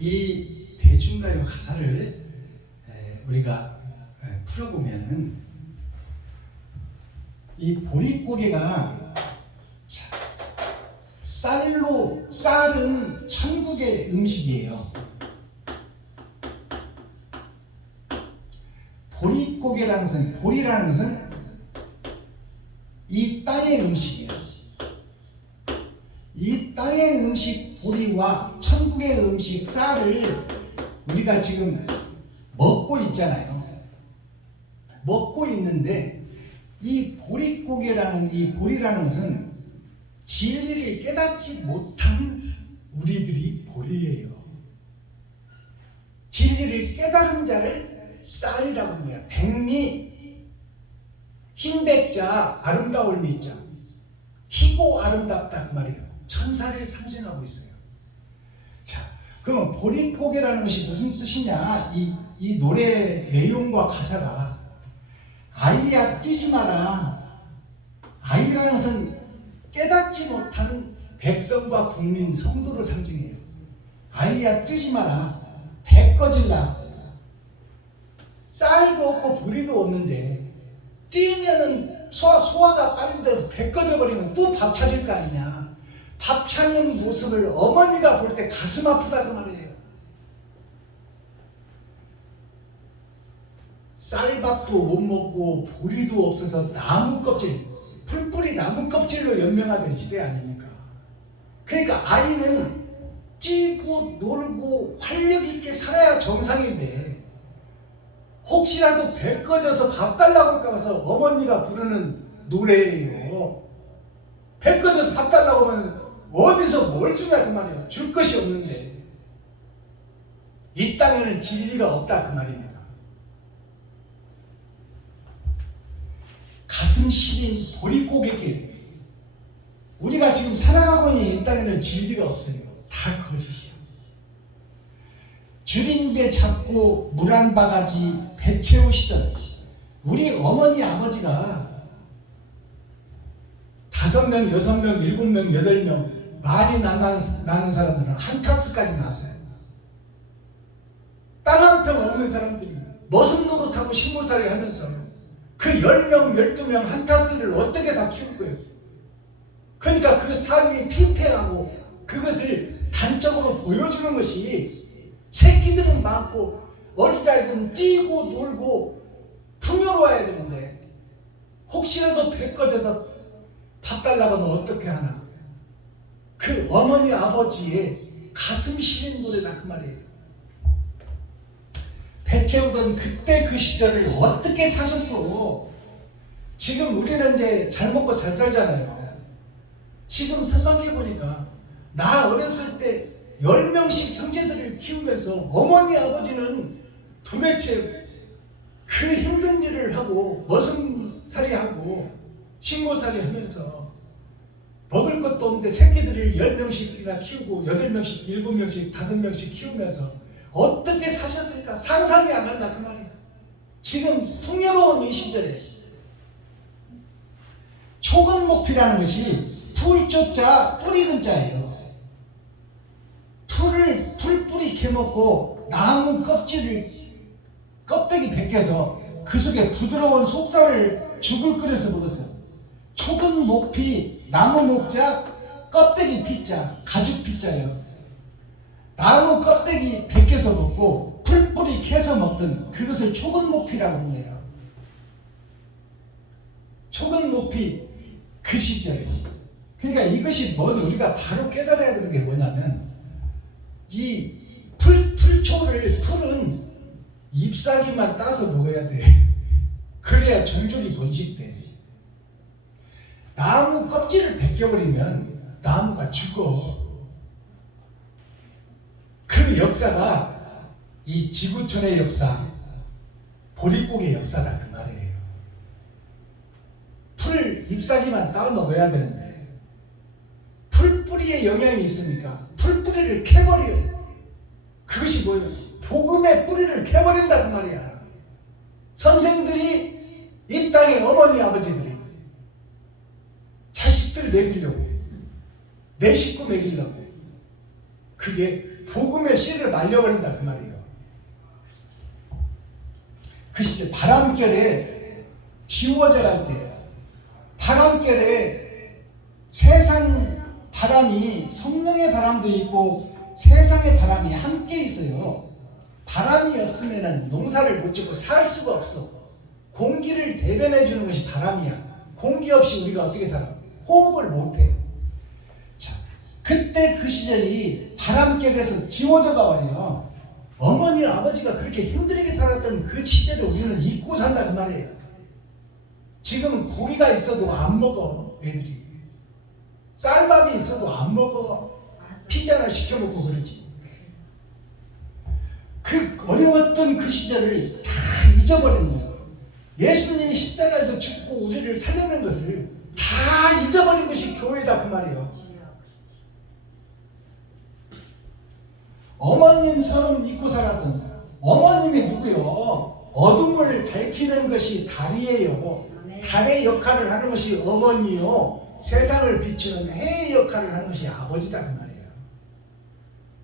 이 대중가요 가사를 우리가 풀어보면은 이 보릿고개가 쌀은 천국의 음식이에요. 보릿고개라는 것은, 보리라는 것은 이 땅의 음식이에요. 이 땅의 음식 보리와 천국의 음식 쌀을 우리가 지금 먹고 있잖아요. 먹고 있는데 이 보릿고개라는, 이 보리라는 것은 진리를 깨닫지 못한 우리들이 보리예요. 진리를 깨달은 자를 쌀이라고 합니다. 백미, 흰백자, 아름다울 미자, 희고 아름답다 그 말이에요. 천사를 상징하고 있어요. 자, 그럼 보릿고개라는 것이 무슨 뜻이냐? 이 노래 내용과 가사가 아이야 뛰지 마라. 아이라는 것은 깨닫지 못한 백성과 국민, 성도를 상징해요. 아이야 뛰지 마라. 배 꺼질라. 쌀도 없고 보리도 없는데 뛰면은 소화가 빨리 돼서 배 꺼져버리면 또 밥 찾을 거 아니냐. 밥 찾는 모습을 어머니가 볼 때 가슴 아프다 그 말이에요. 쌀밥도 못 먹고 보리도 없어서 나무 껍질, 풀뿌리 나무 껍질로 연명하던 시대 아닙니까? 그러니까 아이는 뛰고 놀고 활력 있게 살아야 정상인데 혹시라도 배 꺼져서 밥 달라고 할까봐서 어머니가 부르는 노래예요. 배 꺼져서 밥 달라고 하면 어디서 뭘 주냐 그 말이에요. 줄 것이 없는데. 이 땅에는 진리가 없다 그 말입니다. 가슴 시린 보릿고개길. 우리가 지금 살아가고 있는 이 땅에는 진리가 없어요. 다 거짓이야. 줄인 배 잡고 물 한 바가지 배 채우시던 우리 어머니 아버지가 5명, 6명, 7명, 8명 많이 나는 사람들은 한 타스까지 났어요. 땅 한 평 없는 사람들이 머슴 노릇하고 식모살이 하면서 그 10명, 12명 한 타스를 어떻게 다 키울 거예요? 그러니까 그 삶이 피폐하고 그것을 단적으로 보여주는 것이 새끼들은 많고 어린아이들은 뛰고 놀고 풍요로워야 되는데 혹시라도 배 꺼져서 밥 달라고 하면 어떻게 하나. 그 어머니 아버지의 가슴 시린 노래다 그 말이에요. 배 채우던 그때 그 시절을 어떻게 사셨어? 지금 우리는 이제 잘 먹고 잘 살잖아요. 지금 생각해보니까 나 어렸을 때 10명씩 형제들을 키우면서 어머니 아버지는 도대체 그 힘든 일을 하고 머슴살이 하고 식모살이 하면서 먹을 것도 없는데 새끼들을 10명씩이나 키우고 8명씩, 7명씩, 5명씩 키우면서 어떻게 사셨을까 상상이 안 간다 그 말이에요. 지금 풍요로운 이 시절에 초근목피라는 것이 풀조자 뿌리 근자예요. 풀 뿌리 캐먹고 나무 껍데기 벗겨서 그 속에 부드러운 속살을 죽을 끓여서 먹었어요. 초근목피, 나무 목자, 껍데기 피자, 가죽 피자예요. 나무 껍데기 벗겨서 먹고 풀 뿌리 캐서 먹던 그것을 초근목피라고 하는 거예요. 초근목피 그 시절이에요. 그러니까 이것이 우리가 바로 깨달아야 되는 게 뭐냐면 이 풀은 잎사귀만 따서 먹어야 돼. 그래야 종족이 번식돼. 나무 껍질을 벗겨버리면 나무가 죽어. 그 역사가 이 지구촌의 역사, 보릿고개 역사다 그 말이에요. 풀 잎사귀만 따로 먹어야 되는데 풀뿌리에 영향이 있으니까 풀뿌리를 캐버려요. 그것이 뭐예요? 복음의 뿌리를 캐버린다 그 말이야. 선생들이 이 땅의 어머니 아버지들이 자식들 먹이려고 내 식구 먹이려고 그게 복음의 씨를 말려버린다 그 말이에요. 그 시절 바람결에 지워져갈 때 바람결에 세상 바람이 성령의 바람도 있고 세상의 바람이 함께 있어요. 바람이 없으면 농사를 못 짓고 살 수가 없어. 공기를 대변해 주는 것이 바람이야. 공기 없이 우리가 어떻게 살아? 호흡을 못해. 자, 그때 그 시절이 바람결에서 지워져 가버려요. 어머니 아버지가 그렇게 힘들게 살았던 그 시절을 우리는 잊고 산다 그 말이에요. 지금 고기가 있어도 안 먹어 애들이. 쌀밥이 있어도 안 먹어. 피자나 시켜 먹고 그러지. 그 어려웠던 그 시절을 다 잊어버리는 거예요. 예수님이 십자가에서 죽고 우리를 살려낸 것을 다 잊어버린 것이 교회다 그 말이에요. 어머님 서름 잊고 살았던 어머님이 누구요? 어둠을 밝히는 것이 달이에요. 달의 역할을 하는 것이 어머니요. 세상을 비추는 해의 역할을 하는 것이 아버지다 그 말이에요.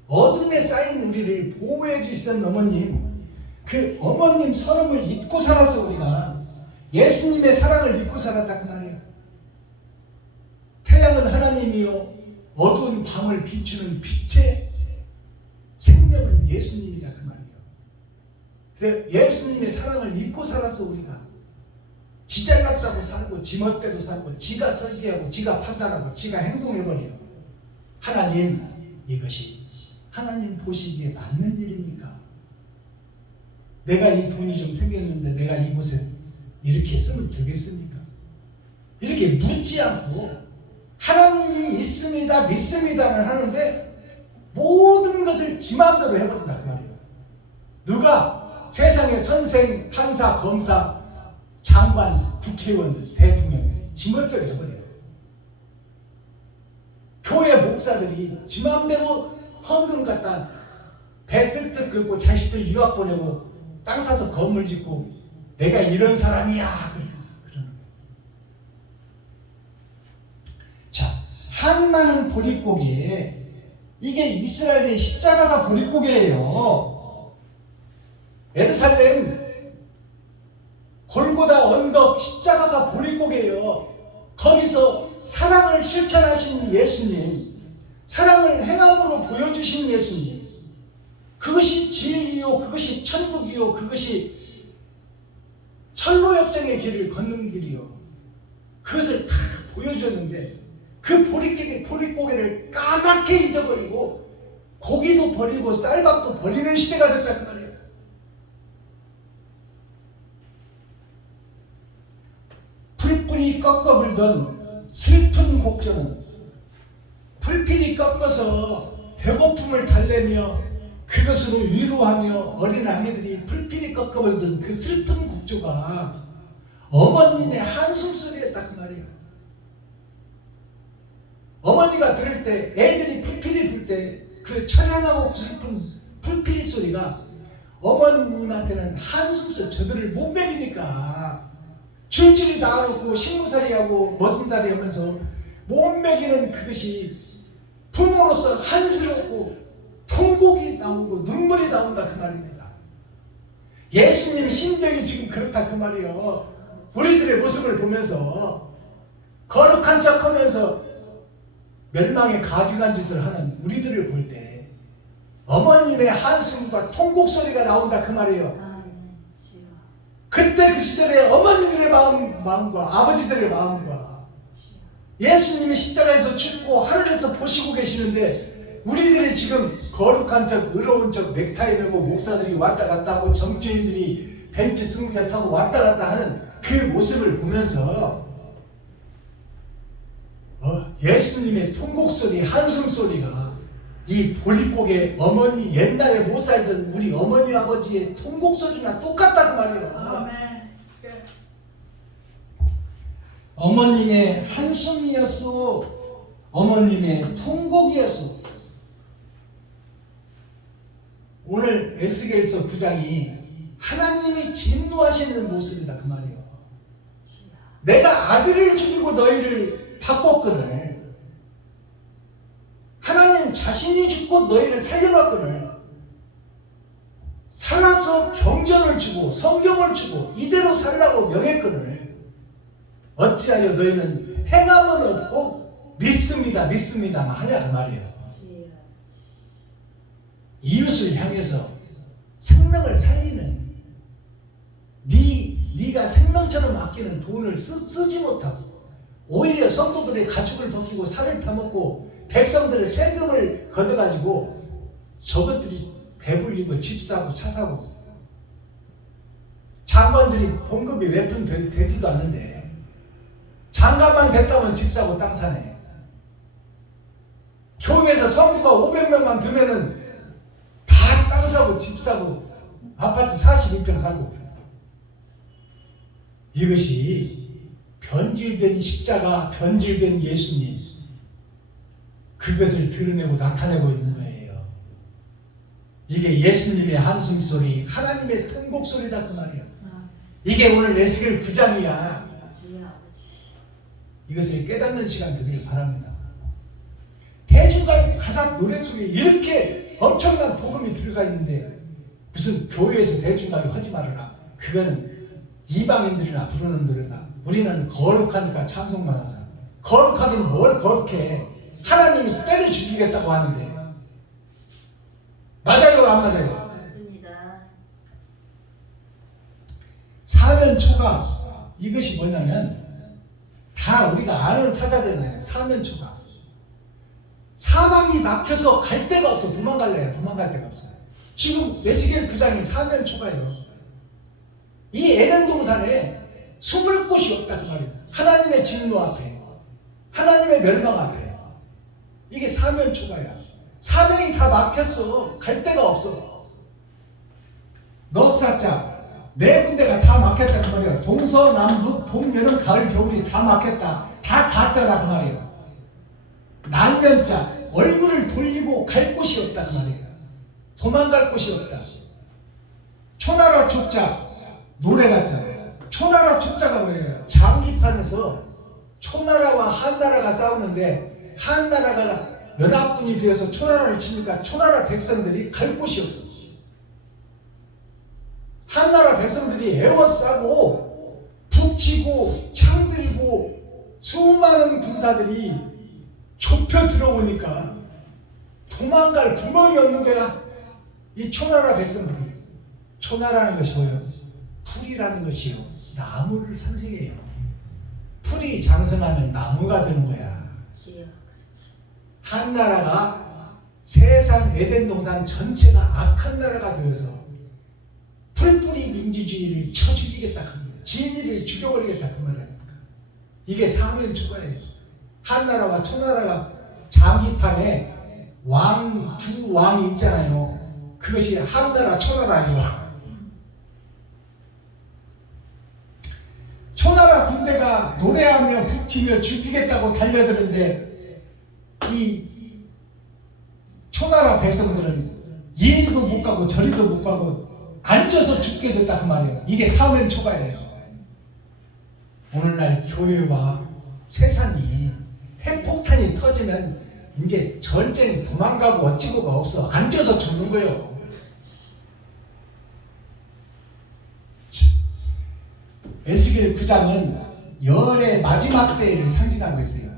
어둠에 쌓인 우리를 보호해 주시던 어머님, 그 어머님 서름을 잊고 살아서 우리가 예수님의 사랑을 믿고 살았다 그 말이에요. 태양은 하나님이요 어두운 밤을 비추는 빛의 생명은 예수님이다 그 말이에요. 그래서 예수님의 사랑을 믿고 살았어. 우리가 지잘 같다고 살고 지멋대로 살고 지가 설계하고 지가 판단하고 지가 행동해버려요. 하나님, 이것이 하나님 보시기에 맞는 일입니까? 내가 이 돈이 좀 생겼는데 내가 이곳에 이렇게 쓰면 되겠습니까? 이렇게 묻지 않고 하나님이 있습니다 믿습니다를 하는데 모든 것을 지 마음대로 해버린다 그 말이에요. 누가? 세상의 선생, 판사, 검사, 장관, 국회의원들, 대통령들이 지 멋대로 해버려요. 교회 목사들이 지 마음대로 헌금 갖다 배 뜰뜻 긁고 자식들 유학 보내고 땅 사서 건물 짓고 내가 이런 사람이야 그러는 거예요. 자, 한나는 보릿고개, 이게 이스라엘의 십자가가 보릿고개예요. 예루살렘 골고다 언덕 십자가가 보릿고개예요. 거기서 사랑을 실천하신 예수님, 사랑을 행함으로 보여주신 예수님, 그것이 진리요, 그것이 천국이요, 그것이 철로역정의 길을 걷는 길이요. 그것을 다 보여줬는데 그 보릿고개를 까맣게 잊어버리고 고기도 버리고 쌀밥도 버리는 시대가 됐다는 말이에요. 풀뿌리 꺾어 불던 슬픈 곡조는 풀뿌리 꺾어서 배고픔을 달래며 그것으로 위로하며 어린 아기들이 풀뿌리 꺾어 불던 그 슬픈 곡조가 어머님의 한숨소리였다 그 말이에요. 어머니가 들을 때, 애들이 풀뿌리 불 때 그 처량하고 슬픈 풀뿌리 소리가 어머님한테는 한숨소리, 저들을 못 먹이니까 줄줄이 나와놓고 식무살이하고 머슴살이 하면서 못 먹이는 그것이 부모로서 한스럽고 통곡이 나오고 눈물이 나온다 그 말입니다. 예수님 심정이 지금 그렇다 그 말이에요. 우리들의 모습을 보면서 거룩한 척하면서 멸망에 가증한 짓을 하는 우리들을 볼 때 어머님의 한숨과 통곡소리가 나온다 그 말이에요. 그때 그 시절에 어머니들의 마음과 아버지들의 마음과 예수님이 십자가에서 죽고 하늘에서 보시고 계시는데 우리들이 지금 거룩한 척, 의로운 척, 넥타이 메고 목사들이 왔다 갔다 하고 정치인들이 벤츠 승용차 타고 왔다 갔다 하는 그 모습을 보면서 예수님의 통곡소리, 한숨소리가 이 보릿고개 어머니 옛날에 못 살던 우리 어머니 아버지의 통곡소리나 똑같다고 말이에요. 어머님의 한숨이었어. 어머님의 통곡이었어. 오늘 에스겔서 9장이 하나님이 진노하시는 모습이다 그 말이에요. 내가 아들을 죽이고 너희를 바꿨거늘 하나님 자신이 죽고 너희를 살려놨거늘 살아서 경전을 주고 성경을 주고 이대로 살라고 명했거늘 어찌하여 너희는 행함은 없고 믿습니다만 하냐 그 말이에요. 이웃을 향해서 생명을 살리는 네가 생명처럼 아끼는 돈을 쓰지 못하고 오히려 성도들의 가축을 벗기고 살을 파먹고 백성들의 세금을 걷어가지고 저것들이 배불리고 집 사고 차 사고 장관들이 봉급이 몇 푼 되지도 않는데 장관만 됐다면 집 사고 땅 사네. 교회에서 성도가 500명만 되면은 다 땅 사고 집 사고 아파트 42평 살고. 이것이 변질된 십자가, 변질된 예수님, 그것을 드러내고 나타내고 있는 거예요. 이게 예수님의 한숨소리, 하나님의 통곡소리다 그 말이에요. 이게 오늘 에스겔 9장이야. 이것을 깨닫는 시간 되기를 바랍니다. 대중가요 가사 노래 속에 이렇게 엄청난 복음이 들어가 있는데 무슨 교회에서 대중가요 하지 말아라. 그거는 이방인들이나 부르는 노래다. 우리는 거룩하니까 찬송만 하자. 거룩하긴 뭘 거룩해. 하나님이 때려 죽이겠다고 하는데. 맞아요, 안 맞아요? 맞습니다. 사면초가 이것이 뭐냐면 다 우리가 아는 사자잖아요. 사면초가 사방이 막혀서 갈 데가 없어. 도망갈 데가 없어요. 지금 에스겔 9장이 사면초가예요. 이 에덴 동산에 숨을 곳이 없다 그 말이에요. 하나님의 진노 앞에, 하나님의 멸망 앞에. 이게 사면초가야. 사면이 다 막혔어. 갈 데가 없어. 넉사자 네 군데가 다 막혔다 그 말이에요. 동서남북 봄 여름 가을 겨울이 다 막혔다. 다 가짜다 그 말이에요. 난면자 얼굴을 돌리고 갈 곳이 없다 그 말이에요. 도망갈 곳이 없다. 초나라 족자 노래 같잖아요. 초나라 족자가 뭐예요? 장기판에서 초나라와 한나라가 싸우는데 한나라가 연합군이 되어서 초나라를 치니까 초나라 백성들이 갈 곳이 없어. 한나라 백성들이 에워싸고 북치고 창 들고 수많은 군사들이 좁혀 들어오니까 도망갈 구멍이 없는 거야. 이 초나라 백성들이. 초나라는 것이 뭐예요? 풀이라는 것이요. 나무를 상징해요. 풀이 장성하면 나무가 되는 거야. 주여. 한나라가 세상 에덴 동산 전체가 악한 나라가 되어서 풀뿌리 민주주의를 쳐 죽이겠다 그 말이에요. 진리를 죽여버리겠다 그 말이에요. 이게 사면초가예요. 한나라와 초나라가 장기판에 두 왕이 있잖아요. 그것이 한나라 초나라예요. 초나라 군대가 노래하며 북치며 죽이겠다고 달려드는데 이 초나라 백성들은 이리도 못 가고 저리도 못 가고 앉아서 죽게 됐다 그 말이에요. 이게 사면초가예요. 오늘날 교회와 세상이 핵폭탄이 터지면 이제 전쟁 도망가고 어찌고가 없어. 앉아서 죽는 거예요. 에스겔 9장은 열의 마지막 때를 상징하고 있어요.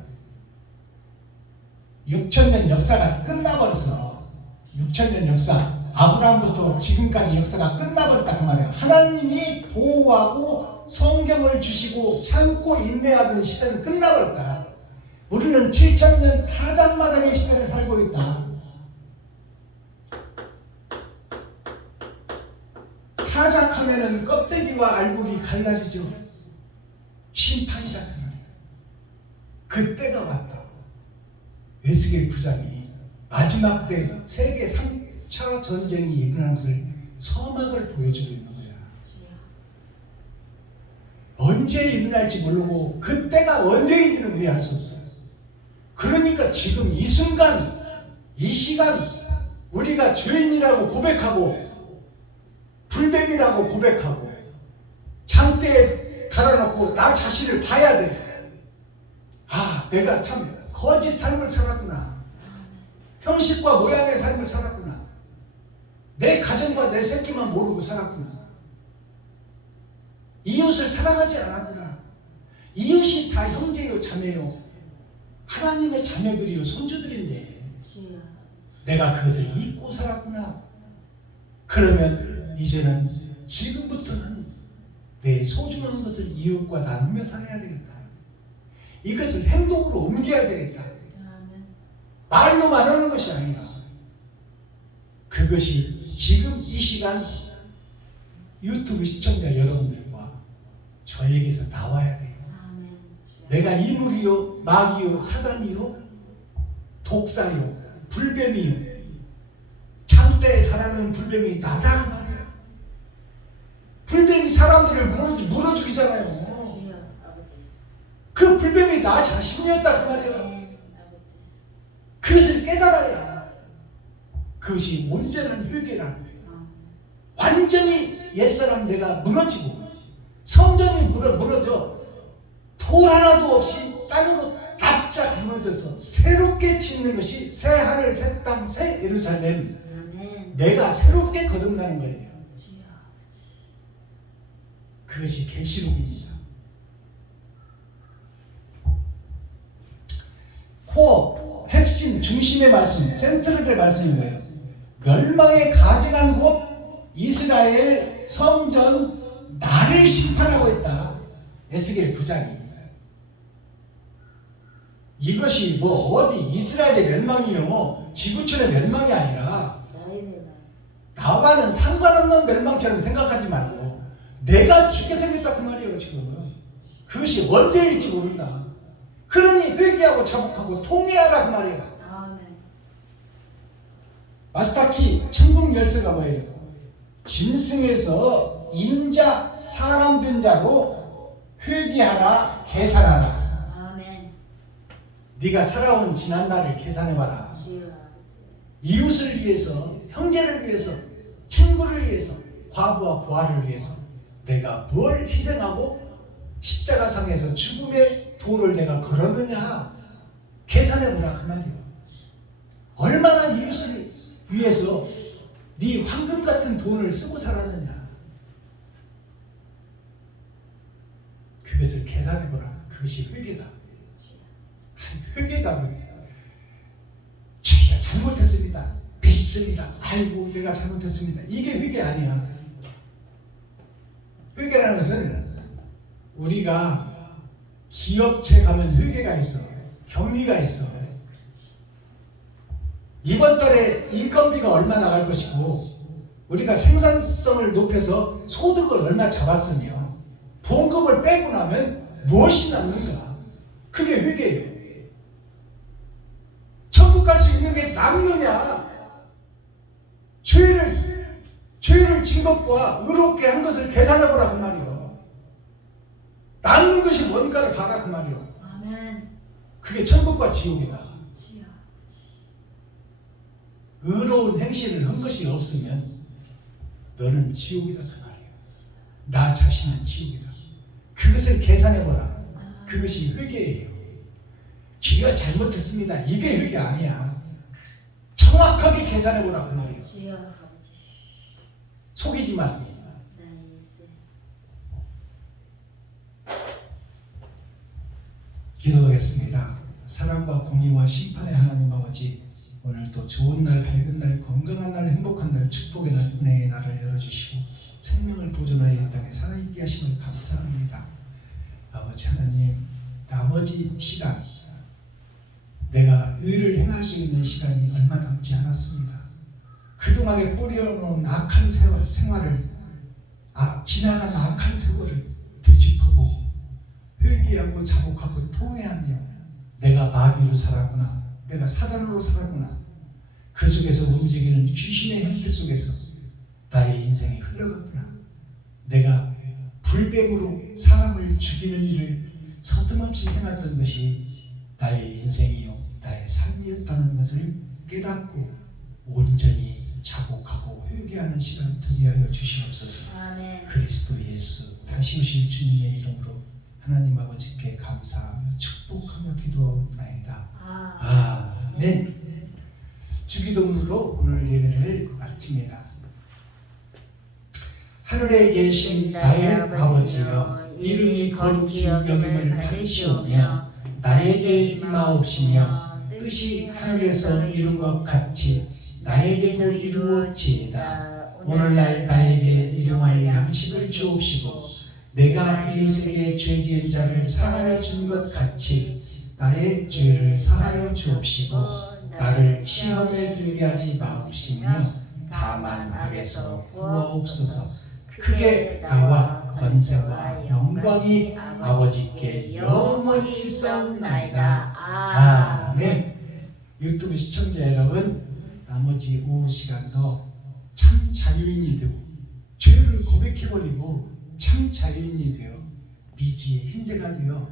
6,000년 역사가 끝나버렸어. 6,000년 역사. 아브라함부터 지금까지 역사가 끝나버렸다 그 말이에요. 하나님이 보호하고 성경을 주시고 참고 인내하던 시대는 끝나버렸다. 우리는 7,000년 타작마당의 시대를 살고 있다. 타작하면은 껍데기와 알곡이 갈라지죠. 심판이다 그 말이에요. 그때가 왔다. 에스겔 9장이 마지막 때 세계 3차 전쟁이 일어나는 것을 서막을 보여주고 있는 거야. 언제 일어날지 모르고 그때가 언제인지는 우리 알 수 없어요. 그러니까 지금 이 순간 이 시간 우리가 죄인이라고 고백하고 불뱀이라고 고백하고 장대에 달아놓고 나 자신을 봐야 돼. 아, 내가 참 거짓 삶을 살았구나. 형식과 모양의 삶을 살았구나. 내 가정과 내 새끼만 모르고 살았구나. 이웃을 사랑하지 않았구나. 이웃이 다 형제요 자매요 하나님의 자녀들이요 손주들인데 내가 그것을 잊고 살았구나. 그러면 이제는 지금부터는 내 소중한 것을 이웃과 나누며 살아야 되겠다. 이것을 행동으로 옮겨야 되겠다. 말로만 하는 것이 아니라 그것이 지금 이 시간 유튜브 시청자 여러분들과 저에게서 나와야 돼요. 내가 이물이요 마귀요 사단이요 독사요 불뱀이요 창대에 달하는 불뱀이 나다 그 말이야. 불뱀이 사람들을 물어 죽이잖아요. 그 불뱀이 나 자신이었다 그 말이야. 그것을 깨달아야 그것이 온전한 회개라는 거예요. 완전히 옛사람 내가 무너지고 성전이 무너져 돌 하나도 없이 땅으로 납작 무너져서 새롭게 짓는 것이 새 하늘 새 땅 새 예루살렘. 내가 새롭게 거듭나는 거예요. 그것이 계시록입니다. 코어, 핵심, 중심의 말씀, 센트럴의 말씀인 거예요. 멸망에 가증한 곳 이스라엘 성전 나를 심판하고 있다. 에스겔 9장이. 이것이 뭐 어디 이스라엘의 멸망이요 지구촌의 멸망이 아니라 나와는 상관없는 멸망처럼 생각하지 말고 내가 죽게 생겼다 그 말이에요. 지금 그것이 언제일지 모른다. 그러니 회개하고 자복하고 통회하라 그 말이에요. 마스타키 천국 열쇠가 뭐예요? 짐승에서 인자 사람 된 자로 회개하라 계산하라. 아멘. 네가 살아온 지난날을 계산해봐라. 이웃을 위해서, 형제를 위해서, 친구를 위해서, 과부와 고아를 위해서 내가 뭘 희생하고 십자가상에서 죽음의 도를 내가 걸었느냐 계산해보라 그 말이에요. 얼마나 이웃을 위해서 네 황금 같은 돈을 쓰고 살았느냐 그것을 계산해보라. 그것이 회개다. 회개가 뭐예요? 제가 잘못했습니다. 빚습니다. 아이고 내가 잘못했습니다. 이게 회개 아니야. 회개라는 것은 우리가 기업체 가면 회계가 있어. 격리가 있어. 이번 달에 인건비가 얼마 나갈 것이고 우리가 생산성을 높여서 소득을 얼마 잡았으며 봉급을 빼고 나면 무엇이 남는가? 그게 회계예요. 천국 갈 수 있는 게 남느냐? 죄를 진 것과 의롭게 한 것을 계산해보라 그 말이요. 남는 것이 뭔가를 봐라 그 말이요. 아멘. 그게 천국과 지옥이다. 의로운 행실을 한 것이 없으면 너는 지옥이다 그 말이에요. 나 자신은 지옥이다. 그것을 계산해보라. 그것이 회개예요. 제가 잘못했습니다. 이게 회개 아니야. 정확하게 계산해보라 그 말이에요. 속이지 말고. 기도하겠습니다. 사랑과 공의와 심판의 하나님 아버지, 오늘도 좋은 날, 밝은 날, 건강한 날, 행복한 날, 축복의 날, 은혜의 날을 열어주시고 생명을 보존하여 이 땅에 살아있게 하심을 감사합니다. 아버지 하나님, 나머지 시간 내가 의를 행할 수 있는 시간이 얼마 남지 않았습니다. 그동안에 뿌려놓은 악한 생활을 지나간 악한 세월을 되짚어보고 회개하고 자복하고 통회하며 내가 마귀로 살았구나, 내가 사단으로 살았구나, 그 속에서 움직이는 귀신의 형태 속에서 나의 인생이 흘러갔구나, 내가 불뱀으로 사람을 죽이는 일을 서슴없이 행했던 것이 나의 인생이요 나의 삶이었다는 것을 깨닫고 온전히 자복하고 회개하는 시간 되게 하여 주시옵소서. 아멘. 그리스도 예수 다시 오실 주님의 이름으로 하나님 아버지께 감사하며 축복하며 기도하옵나이다. 아멘. 주기도문으로 오늘 예배를 마칩니다. 하늘에 계신 나의 아버지여, 이름이 거룩히 여김을 받으시오며 나에게 임하옵시며 뜻이 하늘에서 이룬 것 같이 나에게도 이루어지이다. 오늘날 나에게 일용할 양식을 주옵시고 내가 이웃에게 죄 지은 자를 사하여 준 것 같이 나의 죄를 사하여 주옵시고 나를 시험에 들게 하지 마옵시며 다만 악에서 구하옵소서. 크게 나와 권세와 영광이 아버지께 영원히 있사옵나이다. 아멘. 유튜브 시청자 여러분, 나머지 오후 시간도 참 자유인이 되고 죄를 고백해버리고 참 자유인이 되어 미지의 흰새가 되어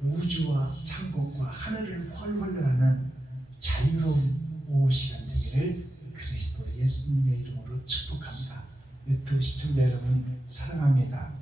우주와 창공과 하늘을 훨훨 나는 자유로운 오후 시간 되기를 그리스도 예수님의 이름으로 축복합니다. 유튜브 시청자 여러분 사랑합니다.